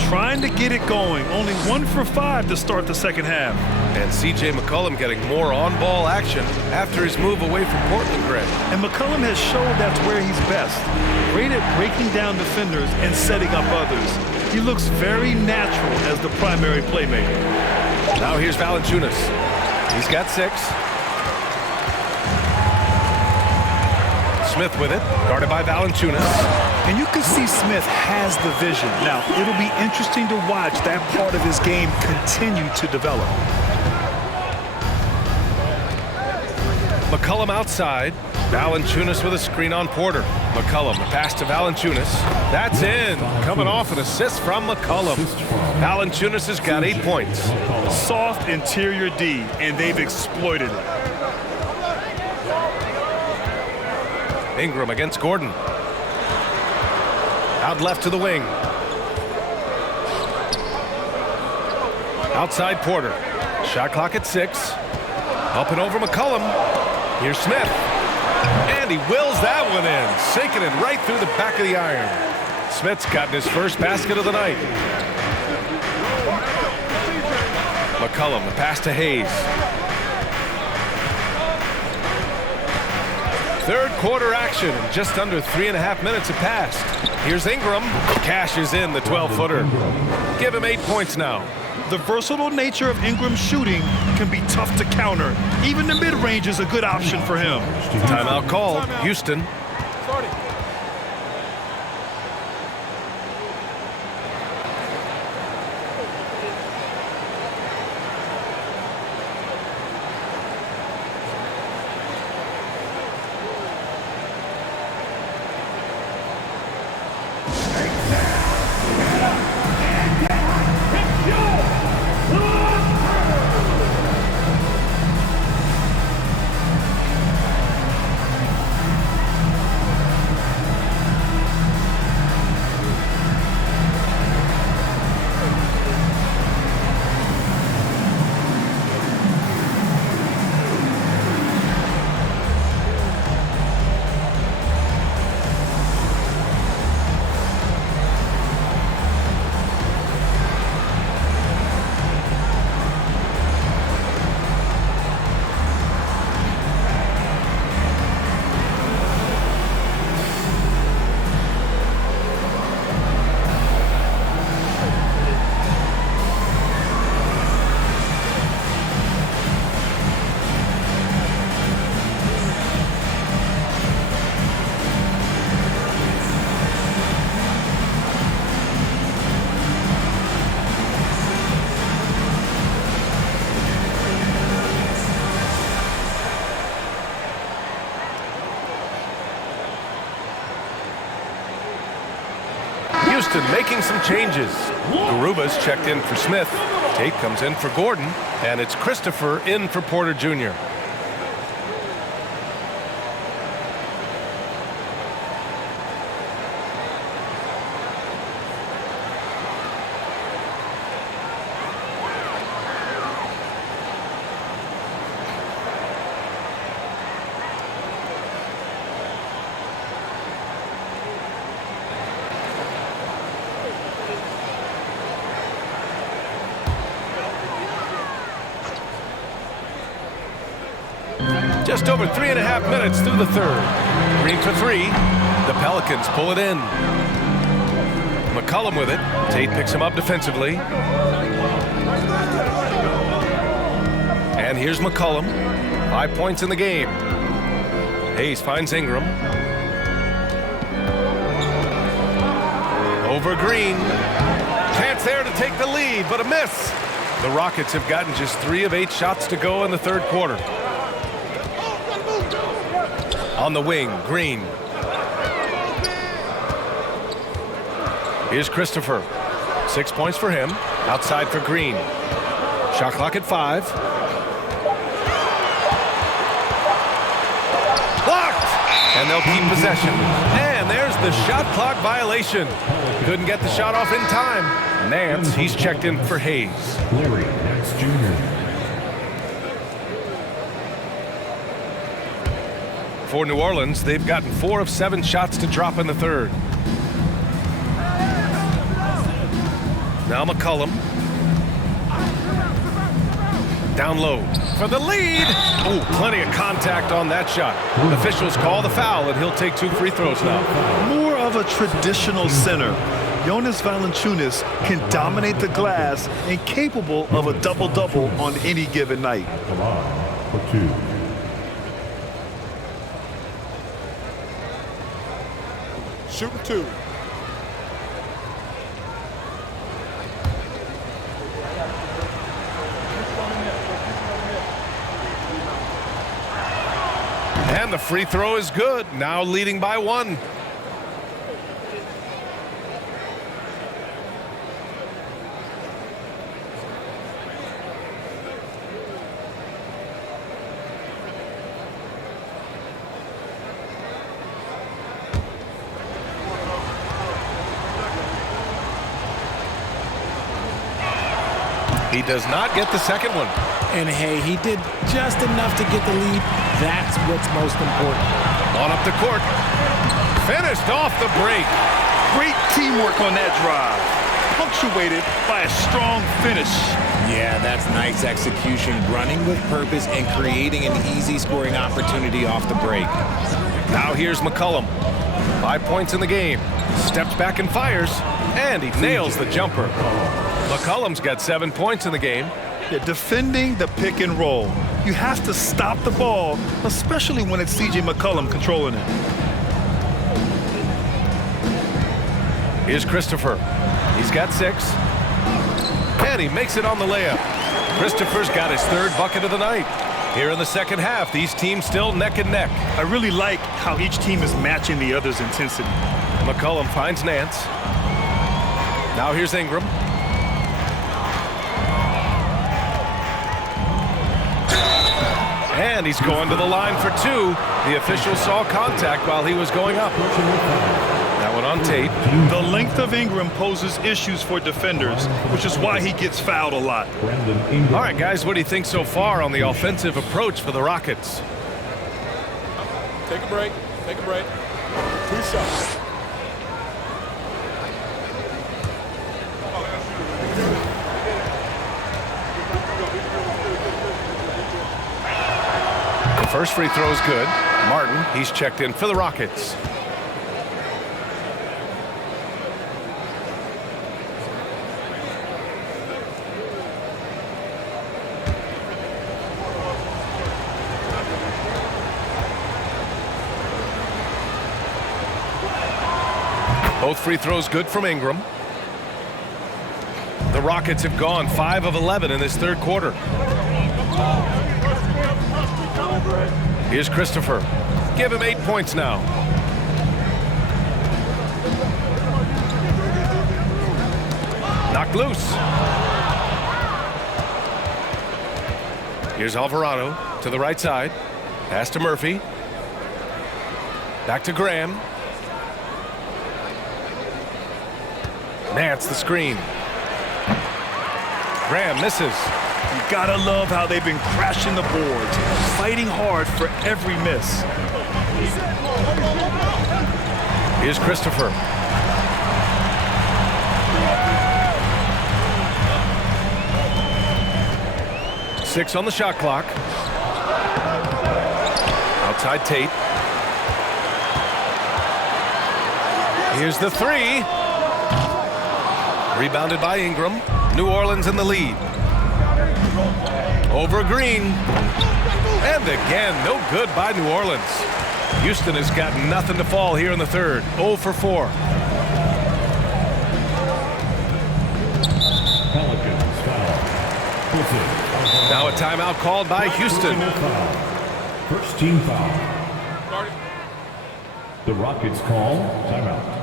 Trying to get it going. Only 1 for 5 to start the second half. And C.J. McCollum getting more on-ball action after his move away from Portland, Greg. And McCollum has shown that's where he's best. Great at breaking down defenders and setting up others. He looks very natural as the primary playmaker. Now here's Valanciunas. He's got 6. Smith with it, guarded by Valanciunas. And you can see Smith has the vision. Now, it'll be interesting to watch that part of his game continue to develop. McCollum outside. Valanciunas with a screen on Porter. McCollum, the pass to Valanciunas. That's in. Coming off an assist from McCollum. Valanciunas has got 8 points. Soft interior D, and they've exploited it. Ingram against Gordon. Out left to the wing. Outside Porter. Shot clock at 6. Up and over McCollum. Here's Smith. And he wills that one in. Sinking it right through the back of the iron. Smith's gotten his first basket of the night. McCollum, the pass to Hayes. Third quarter action, and just under 3.5 minutes have passed. Here's Ingram. Cashes in the 12-footer. Give him 8 points now. The versatile nature of Ingram's shooting can be tough to counter. Even the mid-range is a good option for him. Timeout called. Houston. Houston making some changes. Garuba's checked in for Smith. Tate comes in for Gordon. And it's Christopher in for Porter Jr. Just over 3.5 minutes through the third. Green for 3. The Pelicans pull it in. McCollum with it. Tate picks him up defensively. And here's McCollum. 5 points in the game. Hayes finds Ingram. Over Green. Chance there to take the lead, but a miss. The Rockets have gotten just 3 of 8 shots to go in the third quarter. On the wing, Green. Here's Christopher. 6 points for him. Outside for Green. Shot clock at 5. Blocked! And they'll keep possession. And there's the shot clock violation. Couldn't get the shot off in time. Nance, he's checked in for Hayes. Larry Nance Jr. For New Orleans, they've gotten 4 of 7 shots to drop in the third. Now McCollum. Down low for the lead. Ooh, plenty of contact on that shot. Officials call the foul, and he'll take 2 free throws now. More of a traditional center. Jonas Valanciunas can dominate the glass and capable of a double-double on any given night. Come on, for 2. Shooting 2. And the free throw is good. Now leading by 1. He does not get the second one. And hey, he did just enough to get the lead. That's what's most important. On up the court. Finished off the break. Great teamwork on that drive, punctuated by a strong finish. Yeah, that's nice execution, running with purpose and creating an easy scoring opportunity off the break. Now here's McCollum. 5 points in the game. Steps back and fires. And he nails the jumper. McCollum's got 7 points in the game. Yeah, defending the pick and roll. You have to stop the ball, especially when it's C.J. McCollum controlling it. Here's Christopher. He's got 6. And he makes it on the layup. Christopher's got his 3rd bucket of the night. Here in the second half, these teams still neck and neck. I really like how each team is matching the other's intensity. McCollum finds Nance. Now here's Ingram. And he's going to the line for 2. The official saw contact while he was going up. That one on tape. The length of Ingram poses issues for defenders, which is why he gets fouled a lot. All right, guys, what do you think so far on the offensive approach for the Rockets? Take a break. Take a break. 2 shots. The first free throw is good. Martin, he's checked in for the Rockets. Both free throws good from Ingram. The Rockets have gone 5 of 11 in this 3rd quarter. Here's Christopher. Give him 8 points now. Knocked loose. Here's Alvarado to the right side. Pass to Murphy. Back to Graham. Nance the screen. Graham misses. You gotta love how they've been crashing the boards, fighting hard for every miss. Here's Christopher. Six on the shot clock. Outside Tate. Here's the 3. Rebounded by Ingram. New Orleans in the lead. Over Green. And again, no good by New Orleans. Houston has got nothing to fall here in the 3rd. 0 for 4. Pelicans foul. Now a timeout called by Houston. First team foul. The Rockets call timeout.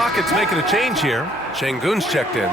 Rockets making a change here. Şengün's checked in.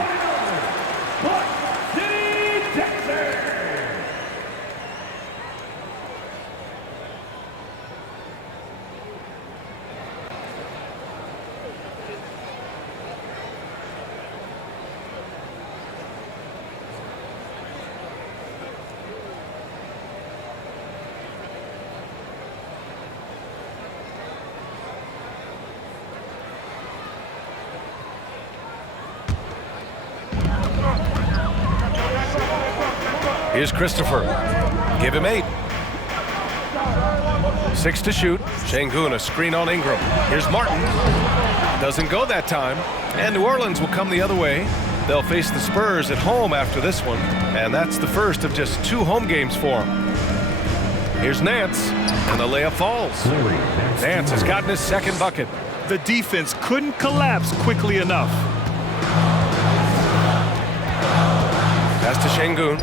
Here's Christopher. Give him 8. 6 to shoot. Şengün, a screen on Ingram. Here's Martin. Doesn't go that time. And New Orleans will come the other way. They'll face the Spurs at home after this one. And that's the first of just 2 home games for them. Here's Nance. And the layup falls. Nance has gotten his second bucket. The defense couldn't collapse quickly enough. Pass to Şengün.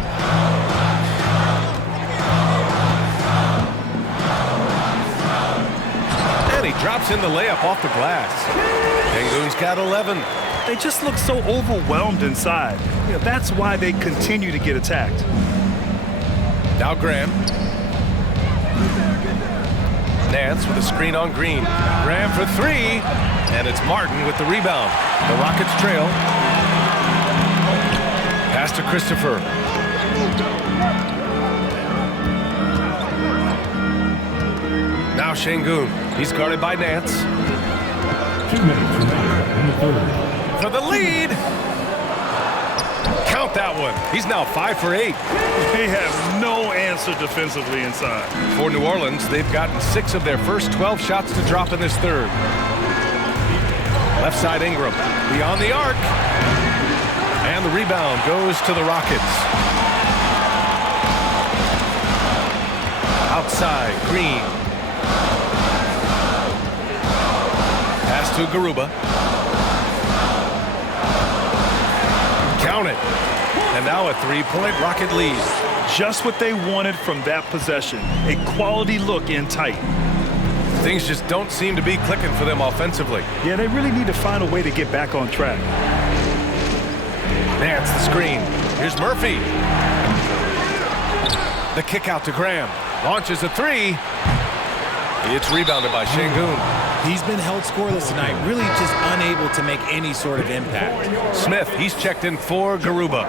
And he drops in the layup off the glass. Şengün's got 11. They just look so overwhelmed inside. That's why they continue to get attacked. Now Graham. Nance with a screen on Green. Graham for 3. And it's Martin with the rebound. The Rockets trail. Pass to Christopher. Now Şengün. He's guarded by Nance. 2 minutes remaining in the third. For the lead. Count that one. He's now 5 for 8. They have no answer defensively inside. For New Orleans, they've gotten 6 of their first 12 shots to drop in this third. Left side Ingram. Beyond the arc. And the rebound goes to the Rockets. Outside, Green. Pass to Garuba. Count it. And now a 3-point Rocket lead. Just what they wanted from that possession. A quality look in tight. Things just don't seem to be clicking for them offensively. Yeah, they really need to find a way to get back on track. Nance the screen. Here's Murphy. The kick out to Graham. Launches a 3. It's rebounded by Şengün. He's been held scoreless tonight, really just unable to make any sort of impact. Smith, he's checked in for Garuba.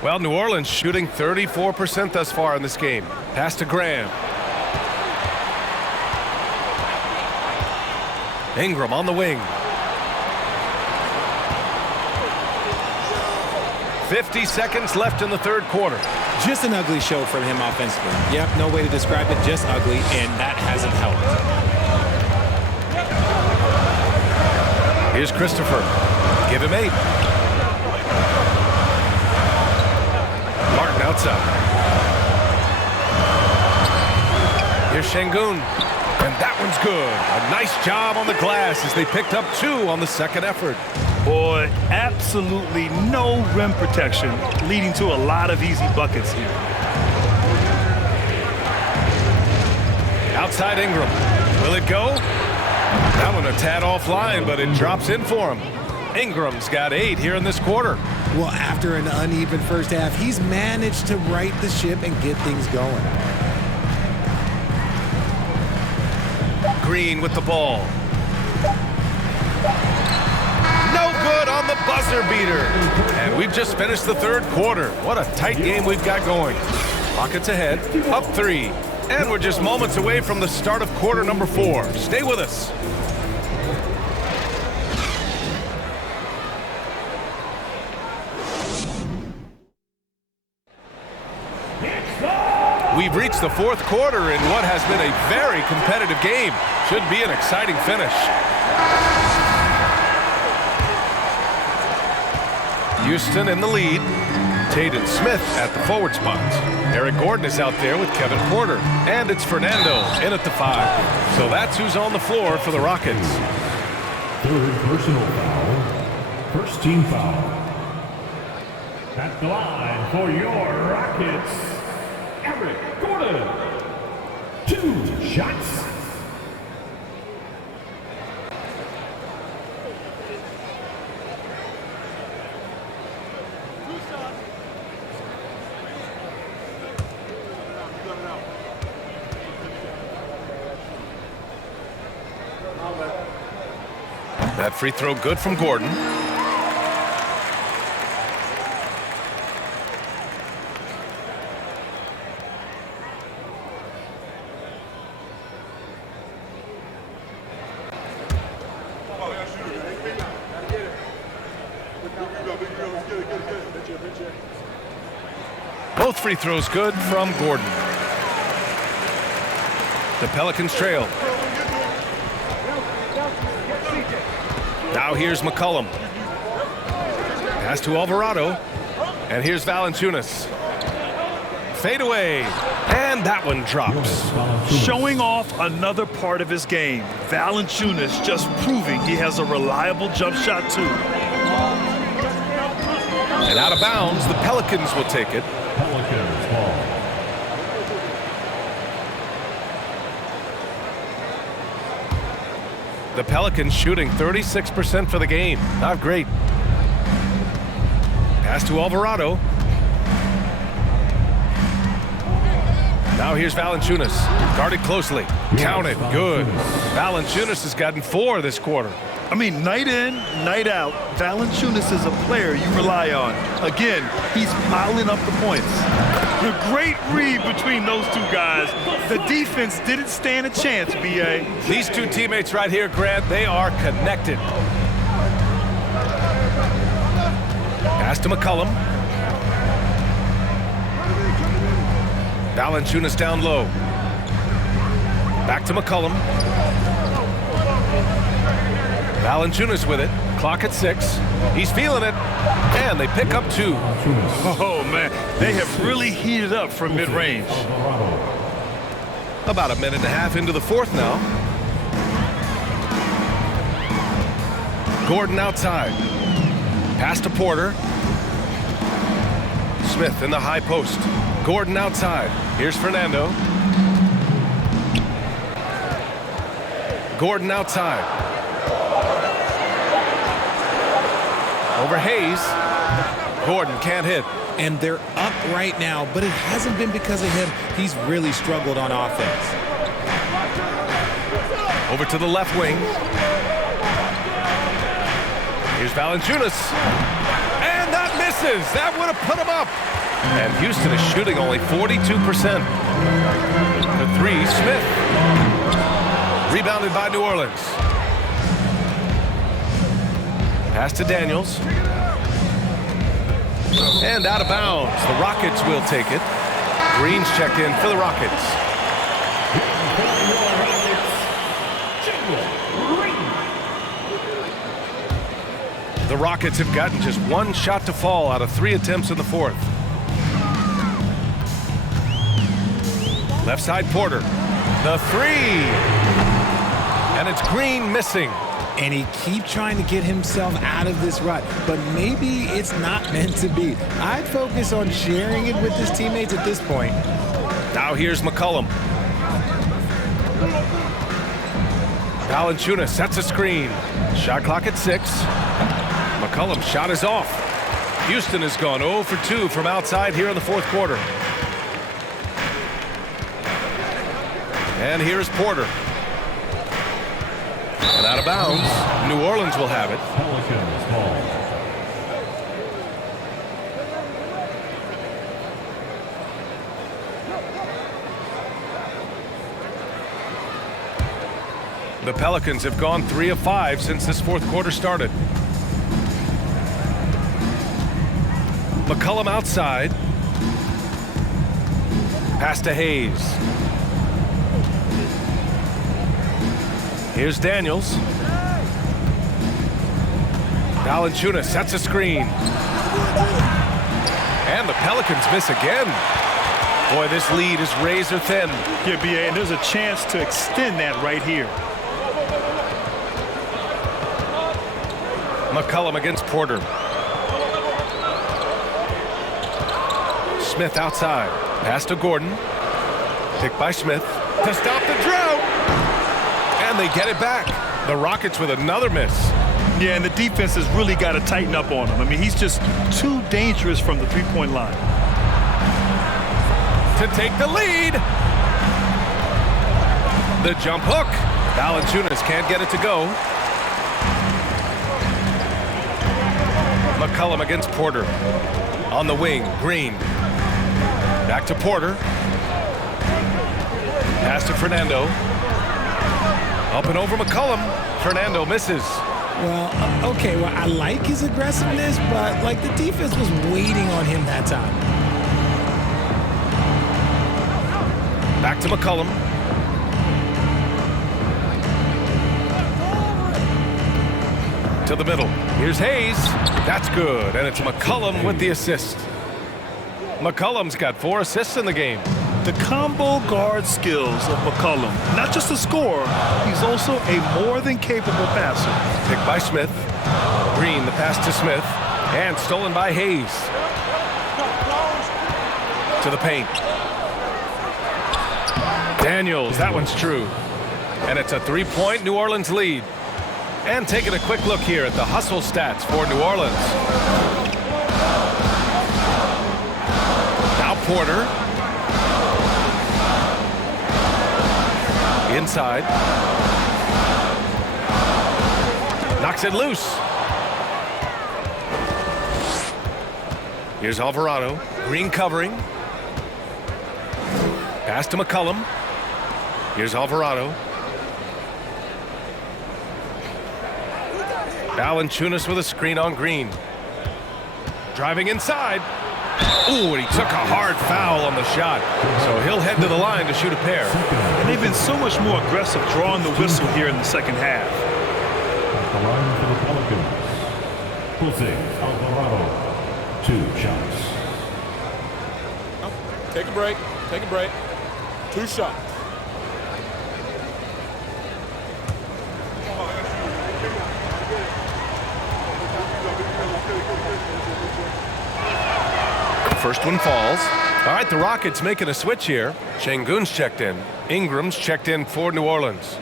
Well, New Orleans shooting 34% thus far in this game. Pass to Graham. Ingram on the wing. 50 seconds left in the third quarter. Just an ugly show from him offensively. Yep, no way to describe it, just ugly, and that hasn't helped. Here's Christopher. Give him 8. Martin outside. Here's Şengün. And that one's good. A nice job on the glass as they picked up 2 on the second effort. Boy, absolutely no rim protection, leading to a lot of easy buckets here. Outside Ingram. Will it go? That one a tad offline, but it drops in for him. Ingram's got 8 here in this quarter. Well, after an uneven first half, he's managed to right the ship and get things going. Green with the ball. No good on the buzzer beater. And we've just finished the third quarter. What a tight game we've got going. Rockets ahead, up 3. And we're just moments away from the start of quarter number 4. Stay with us. We've reached the fourth quarter in what has been a very competitive game. Should be an exciting finish. Houston in the lead. Tate and Smith at the forward spots. Eric Gordon is out there with Kevin Porter. And it's Fernando in at the 5. So that's who's on the floor for the Rockets. Third personal foul. First team foul. At the line for your Rockets, Eric Gordon. 2 shots. That free throw good from Gordon. Both free throws good from Gordon. The Pelicans trail. Now here's McCollum. Pass to Alvarado. And here's Valanciunas. Fade away. And that one drops. Showing off another part of his game. Valanciunas just proving he has a reliable jump shot too. And out of bounds, the Pelicans will take it. Pelicans ball. The Pelicans shooting 36% for the game. Not great. Pass to Alvarado. Now here's Valanciunas. Guarded closely. Counted. Good. Valanciunas has gotten 4 this quarter. I mean, night in, night out, Valanciunas is a player you rely on. Again, he's piling up the points. The great read between those two guys. The defense didn't stand a chance, B.A. These two teammates right here, Grant, they are connected. Pass to McCollum. Valanciunas down low. Back to McCollum. Valanciunas with it. Clock at 6. He's feeling it. And they pick up 2. Oh, man. They have really heated up from mid-range. About a minute and a half into the 4th now. Gordon outside. Pass to Porter. Smith in the high post. Gordon outside. Here's Fernando. Gordon outside. Over Hayes. Gordon can't hit. And they're up right now, but it hasn't been because of him. He's really struggled on offense. Over to the left wing. Here's Valanciunas. And that misses. That would have put him up. And Houston is shooting only 42%. The 3, Smith. Rebounded by New Orleans. Pass to Daniels. And out of bounds. The Rockets will take it. Green's checked in for the Rockets. The Rockets have gotten just 1 shot to fall out of 3 attempts in the 4th. Left side Porter. The 3. And it's Green missing. And he keeps trying to get himself out of this rut, but maybe it's not meant to be. I'd focus on sharing it with his teammates at this point. Now here's McCollum. Valanciunas sets a screen. Shot clock at 6. McCollum's shot is off. Houston has gone 0 for 2 from outside here in the 4th quarter. And here's Porter. And out of bounds. New Orleans will have it. Pelicans ball. The Pelicans have gone 3 of 5 since this 4th quarter started. McCollum outside. Pass to Hayes. Here's Daniels. Valanciunas sets a screen. And the Pelicans miss again. Boy, this lead is razor thin. Yeah, B.A., and there's a chance to extend that right here. McCollum against Porter. Smith outside. Pass to Gordon. Picked by Smith to stop the drought. And they get it back. The Rockets with another miss. Yeah, and the defense has really got to tighten up on him. I mean, he's just too dangerous from the three-point line. To take the lead. The jump hook. Valanciunas can't get it to go. McCollum against Porter. On the wing, Green. Back to Porter. Pass to Fernando. Up and over McCollum. Fernando misses. Well, okay, well, I like his aggressiveness, but, like, the defense was waiting on him that time. Back to McCollum. To the middle. Here's Hayes. That's good, and it's McCollum with the assist. McCollum's got 4 assists in the game. The combo guard skills of McCollum, not just a scorer, he's also a more than capable passer. Picked by Smith. Green, the pass to Smith, and stolen by Hayes. To the paint. Daniels, that one's true. And it's a 3-point New Orleans lead. And taking a quick look here at the hustle stats for New Orleans. Now Porter. Inside. Knocks it loose. Here's Alvarado. Green covering. Pass to McCollum. Here's Alvarado. Valanciunas with a screen on Green. Driving inside. Ooh, and he took a hard foul on the shot. So he'll head to the line to shoot a pair. And they've been so much more aggressive drawing the whistle here in the second half. At the line for the Pelicans, Jose Alvarado, 2 shots. Take a break. Take a break. 2 shots. First one falls. All right, the Rockets making a switch here. Şengün's checked in. Ingram's checked in for New Orleans.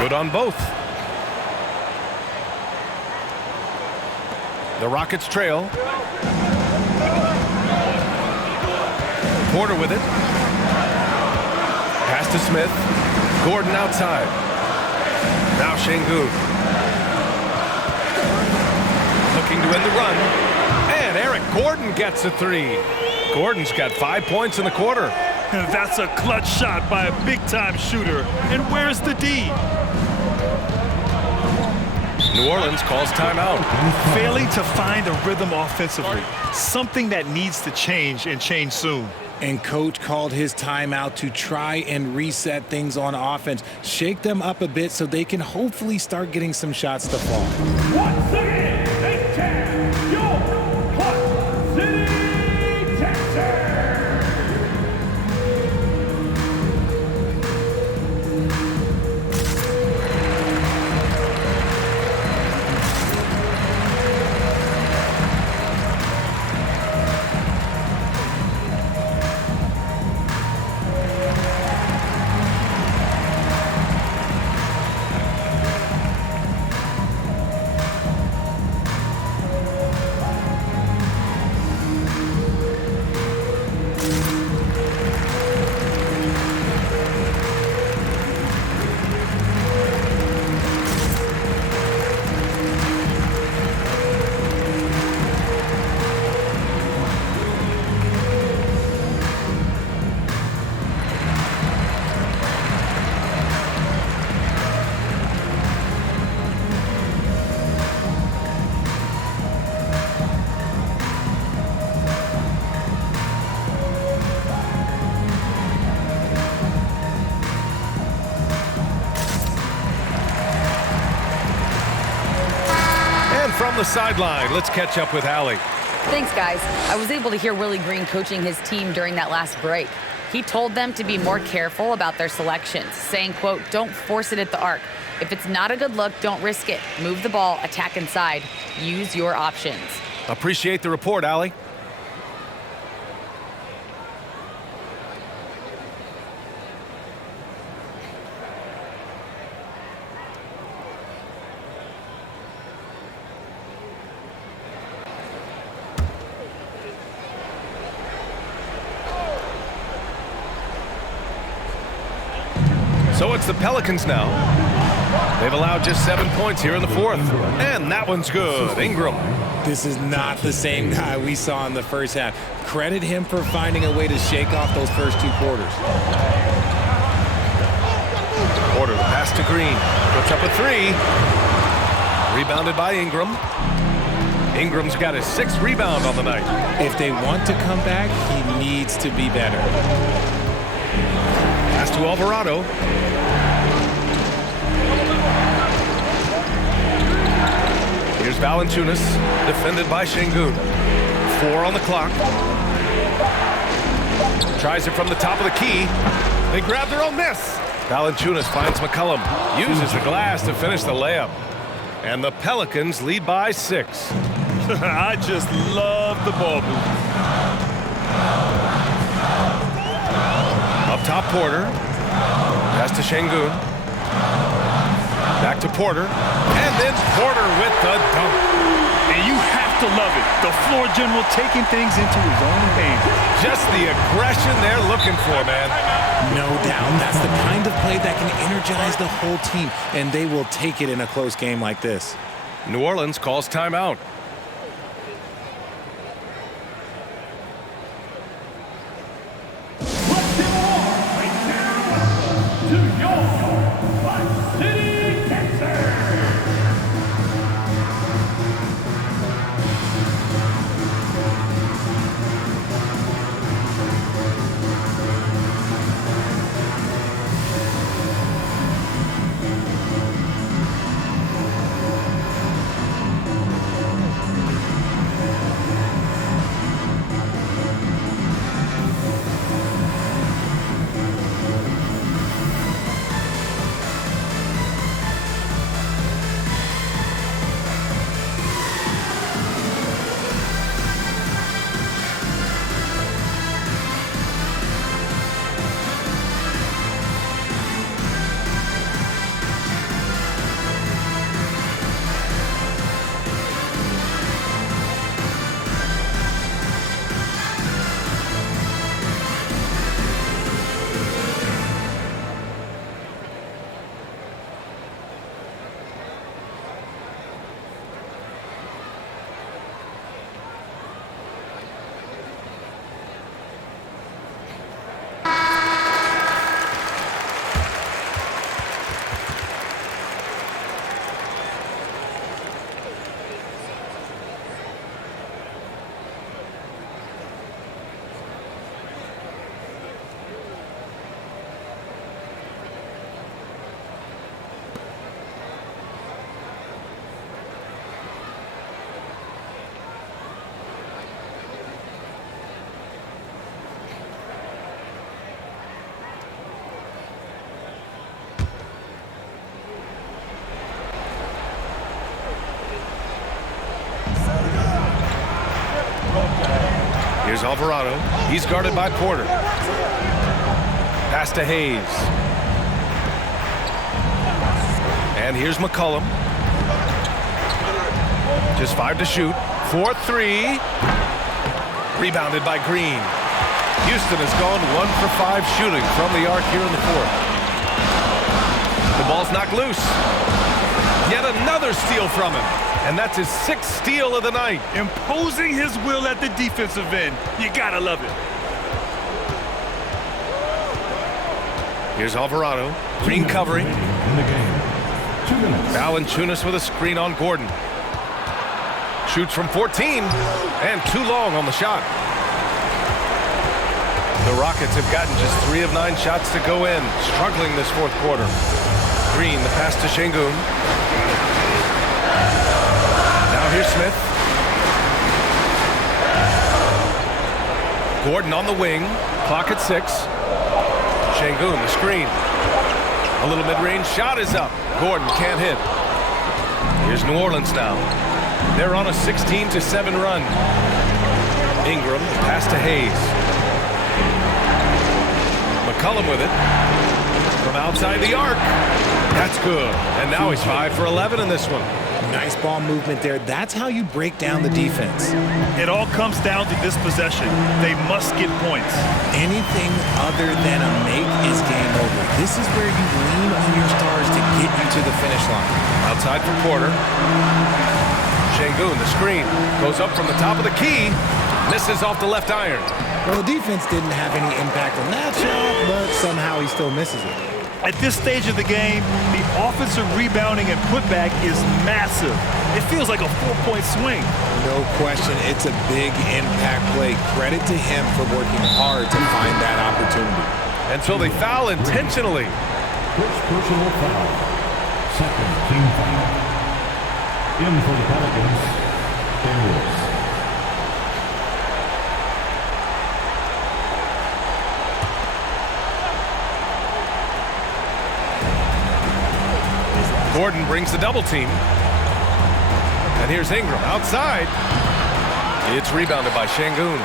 Good on both. The Rockets trail. Porter with it. Pass to Smith. Gordon outside. Now Şengün. Looking to end the run. And Eric Gordon gets a 3. Gordon's got 5 points in the quarter. That's a clutch shot by a big-time shooter. And where's the D? New Orleans calls timeout. Failing to find a rhythm offensively. Something that needs to change and change soon. And coach called his timeout to try and reset things on offense. Shake them up a bit so they can hopefully start getting some shots to fall. Once again, they champ, your Hot City Texans. From the sideline, let's catch up with Allie. Thanks, guys. I was able to hear Willie Green coaching his team during that last break. He told them to be more careful about their selections, saying, quote, don't force it at the arc. If it's not a good look, don't risk it. Move the ball, attack inside. Use your options. Appreciate the report, Allie. So it's the Pelicans now. They've allowed just 7 points here in the fourth. And that one's good. Ingram. This is not the same guy we saw in the first half. Credit him for finding a way to shake off those first 2 quarters. Porter, the pass to Green. Puts up a 3. Rebounded by Ingram. Ingram's got his 6th rebound on the night. If they want to come back, he needs to be better. Pass to Alvarado. Here's Valanciunas, defended by Şengün. 4 on the clock. Tries it from the top of the key. They grab their own miss. Valanciunas finds McCollum. Uses the glass to finish the layup. And the Pelicans lead by 6. I just love the ball move. Up top, Porter. Pass to Şengün. Back to Porter. And then Porter with the dunk. And you have to love it. The floor general taking things into his own hands. Just the aggression they're looking for, man. No doubt. That's the kind of play that can energize the whole team, and they will take it in a close game like this. New Orleans calls timeout. Here's Alvarado. He's guarded by Porter. Pass to Hayes. And here's McCollum. Just 5 to shoot. 4-3. Rebounded by Green. Houston has gone 1 for 5 shooting from the arc here in the fourth. The ball's knocked loose. Yet another steal from him. And that's his 6th steal of the night. Imposing his will at the defensive end. You gotta love it. Here's Alvarado. Green covering. In the game. 2 minutes. Valanciunas with a screen on Gordon. Shoots from 14. And too long on the shot. The Rockets have gotten just 3 of 9 shots to go in. Struggling this fourth quarter. Green, the pass to Şengün. Here's Smith. Gordon on the wing. Clock at 6. Şengün, the screen. A little mid-range shot is up. Gordon can't hit. Here's New Orleans now. They're on a 16-7 run. Ingram, pass to Hayes. McCollum with it. From outside the arc. That's good. And now he's 5 for 11 in this one. Nice ball movement there. That's how you break down the defense. It all comes down to this possession. They must get points. Anything other than a make is game over. This is where you lean on your stars to get you to the finish line. Outside for Porter. Şengün, the screen. Goes up from the top of the key. Misses off the left iron. Well, the defense didn't have any impact on that shot, but somehow he still misses it. At this stage of the game, the offensive rebounding and putback is massive. It feels like a 4-point swing. No question, it's a big impact play. Credit to him for working hard to find that opportunity. And so they foul intentionally. First personal foul. Second team foul. In for the Pelicans, Daniels. Gordon brings the double team. And here's Ingram outside. It's rebounded by Şengün.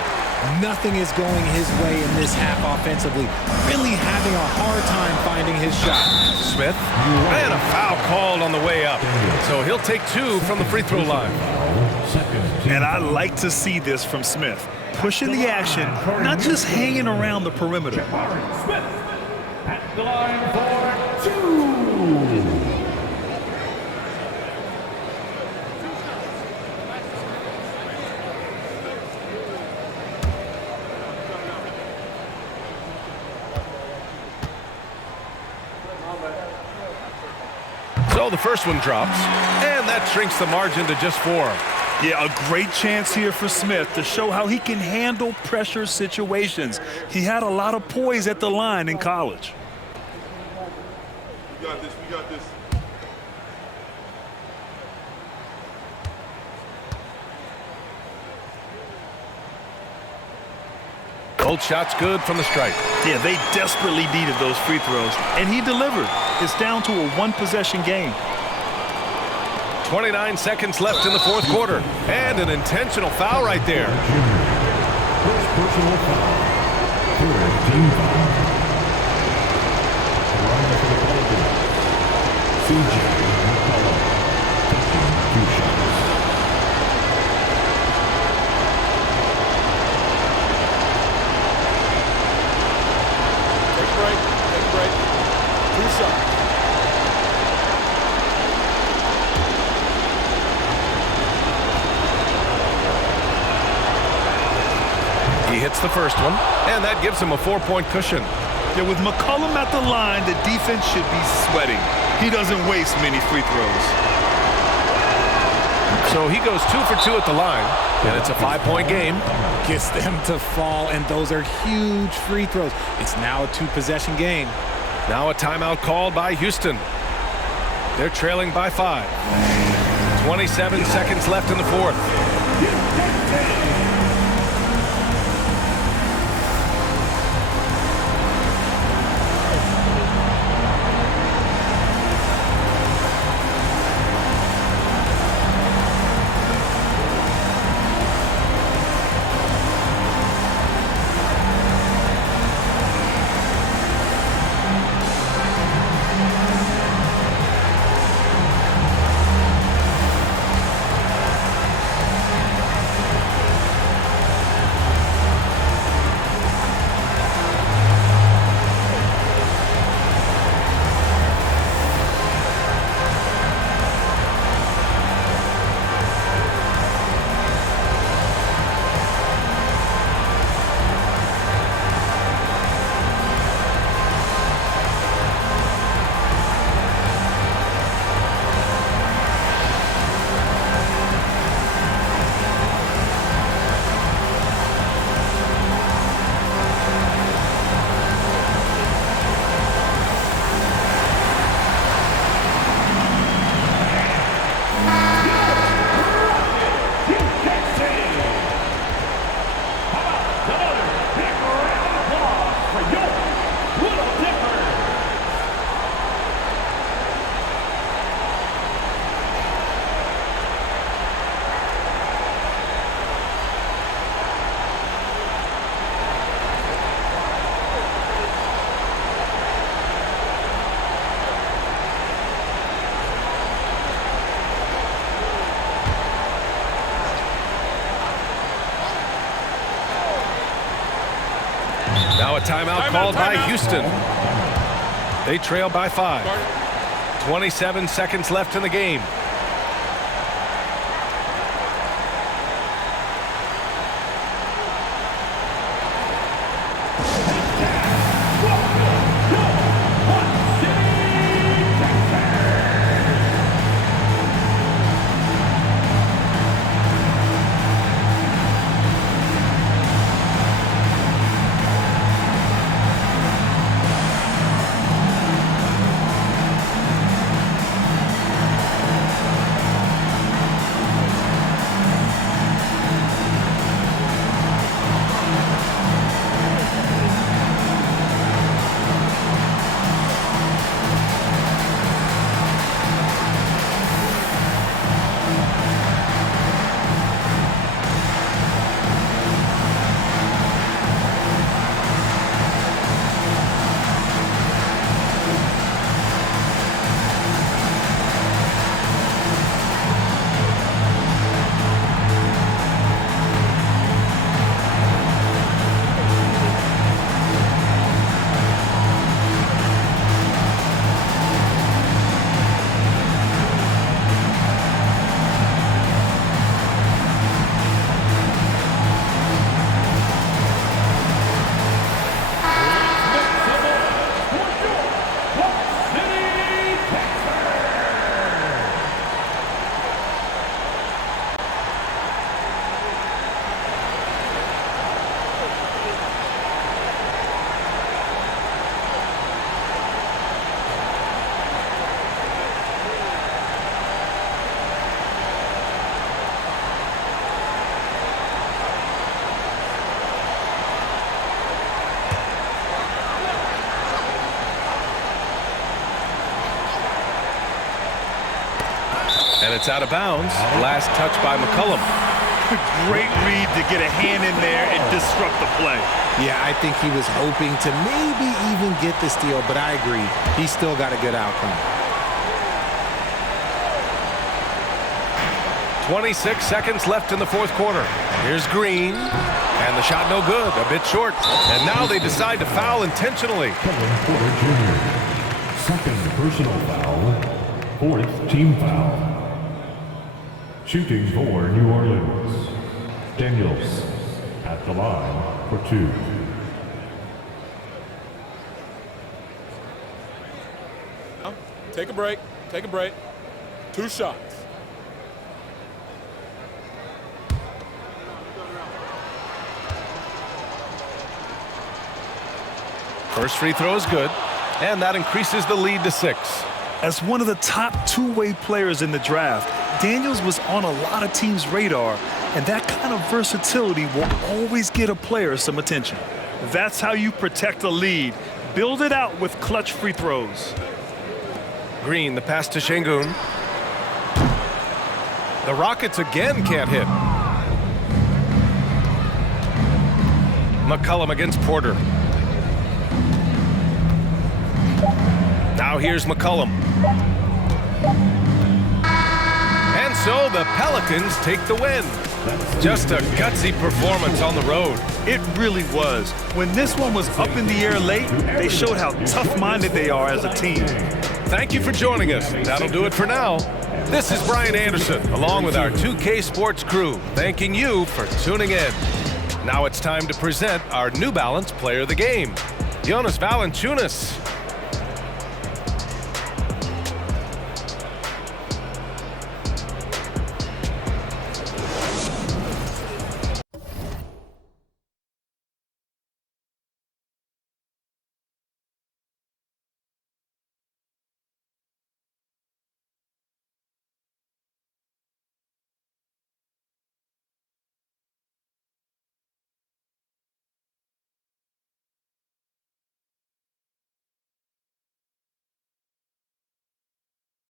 Nothing is going his way in this half offensively. Really having a hard time finding his shot. Smith, and a foul called on the way up. So he'll take 2 from the free throw line. And I like to see this from Smith. Pushing the action, not just hanging around the perimeter. Smith at the line for 2. So the first one drops, and that shrinks the margin to just 4. Yeah, a great chance here for Smith to show how he can handle pressure situations. He had a lot of poise at the line in college. We got this, we got this. Both shots good from the stripe. Yeah, they desperately needed those free throws, and he delivered. It's down to a one-possession game. 29 seconds left in the fourth quarter, and an intentional foul right there. First personal foul. Third team foul. The line for the Pelicans, C.J. McCollum, taking 2 shots. Take a break. 2 shots. He hits the first one, and that gives him a 4-point cushion. Yeah, with McCollum at the line, the defense should be sweating. He doesn't waste many free throws. So he goes 2 for 2 at the line, and it's a 5-point game. Gets them to fall, and those are huge free throws. It's now a 2-possession game. Now a timeout called by Houston. They're trailing by 5. 27 seconds left in the fourth. Now a timeout called by Houston. They trail by 5. 27 seconds left in the game. And it's out of bounds. Last touch by McCollum. Great read to get a hand in there and disrupt the play. Yeah, I think he was hoping to maybe even get the steal, but I agree. He still got a good outcome. 26 seconds left in the fourth quarter. Here's Green. And the shot no good. A bit short. And now they decide to foul intentionally. Kevin Porter Jr. Second personal foul. Fourth team foul. Shooting for New Orleans. Daniels at the line for 2. Take a break. Take a break. 2 shots. First free throw is good, and that increases the lead to 6. As one of the top two-way players in the draft, Daniels was on a lot of teams' radar, and that kind of versatility will always get a player some attention. That's how you protect a lead. Build it out with clutch free throws. Green, the pass to Şengün. The Rockets again can't hit. McCollum against Porter. Now here's McCollum. And so the Pelicans take the win. Just a gutsy performance on the road. It really was. When this one was up in the air late, they showed how tough-minded they are as a team. Thank you for joining us. That'll do it for now. This is Brian Anderson, along with our 2K Sports crew, thanking you for tuning in. Now it's time to present our New Balance Player of the Game, Jonas Valanciunas.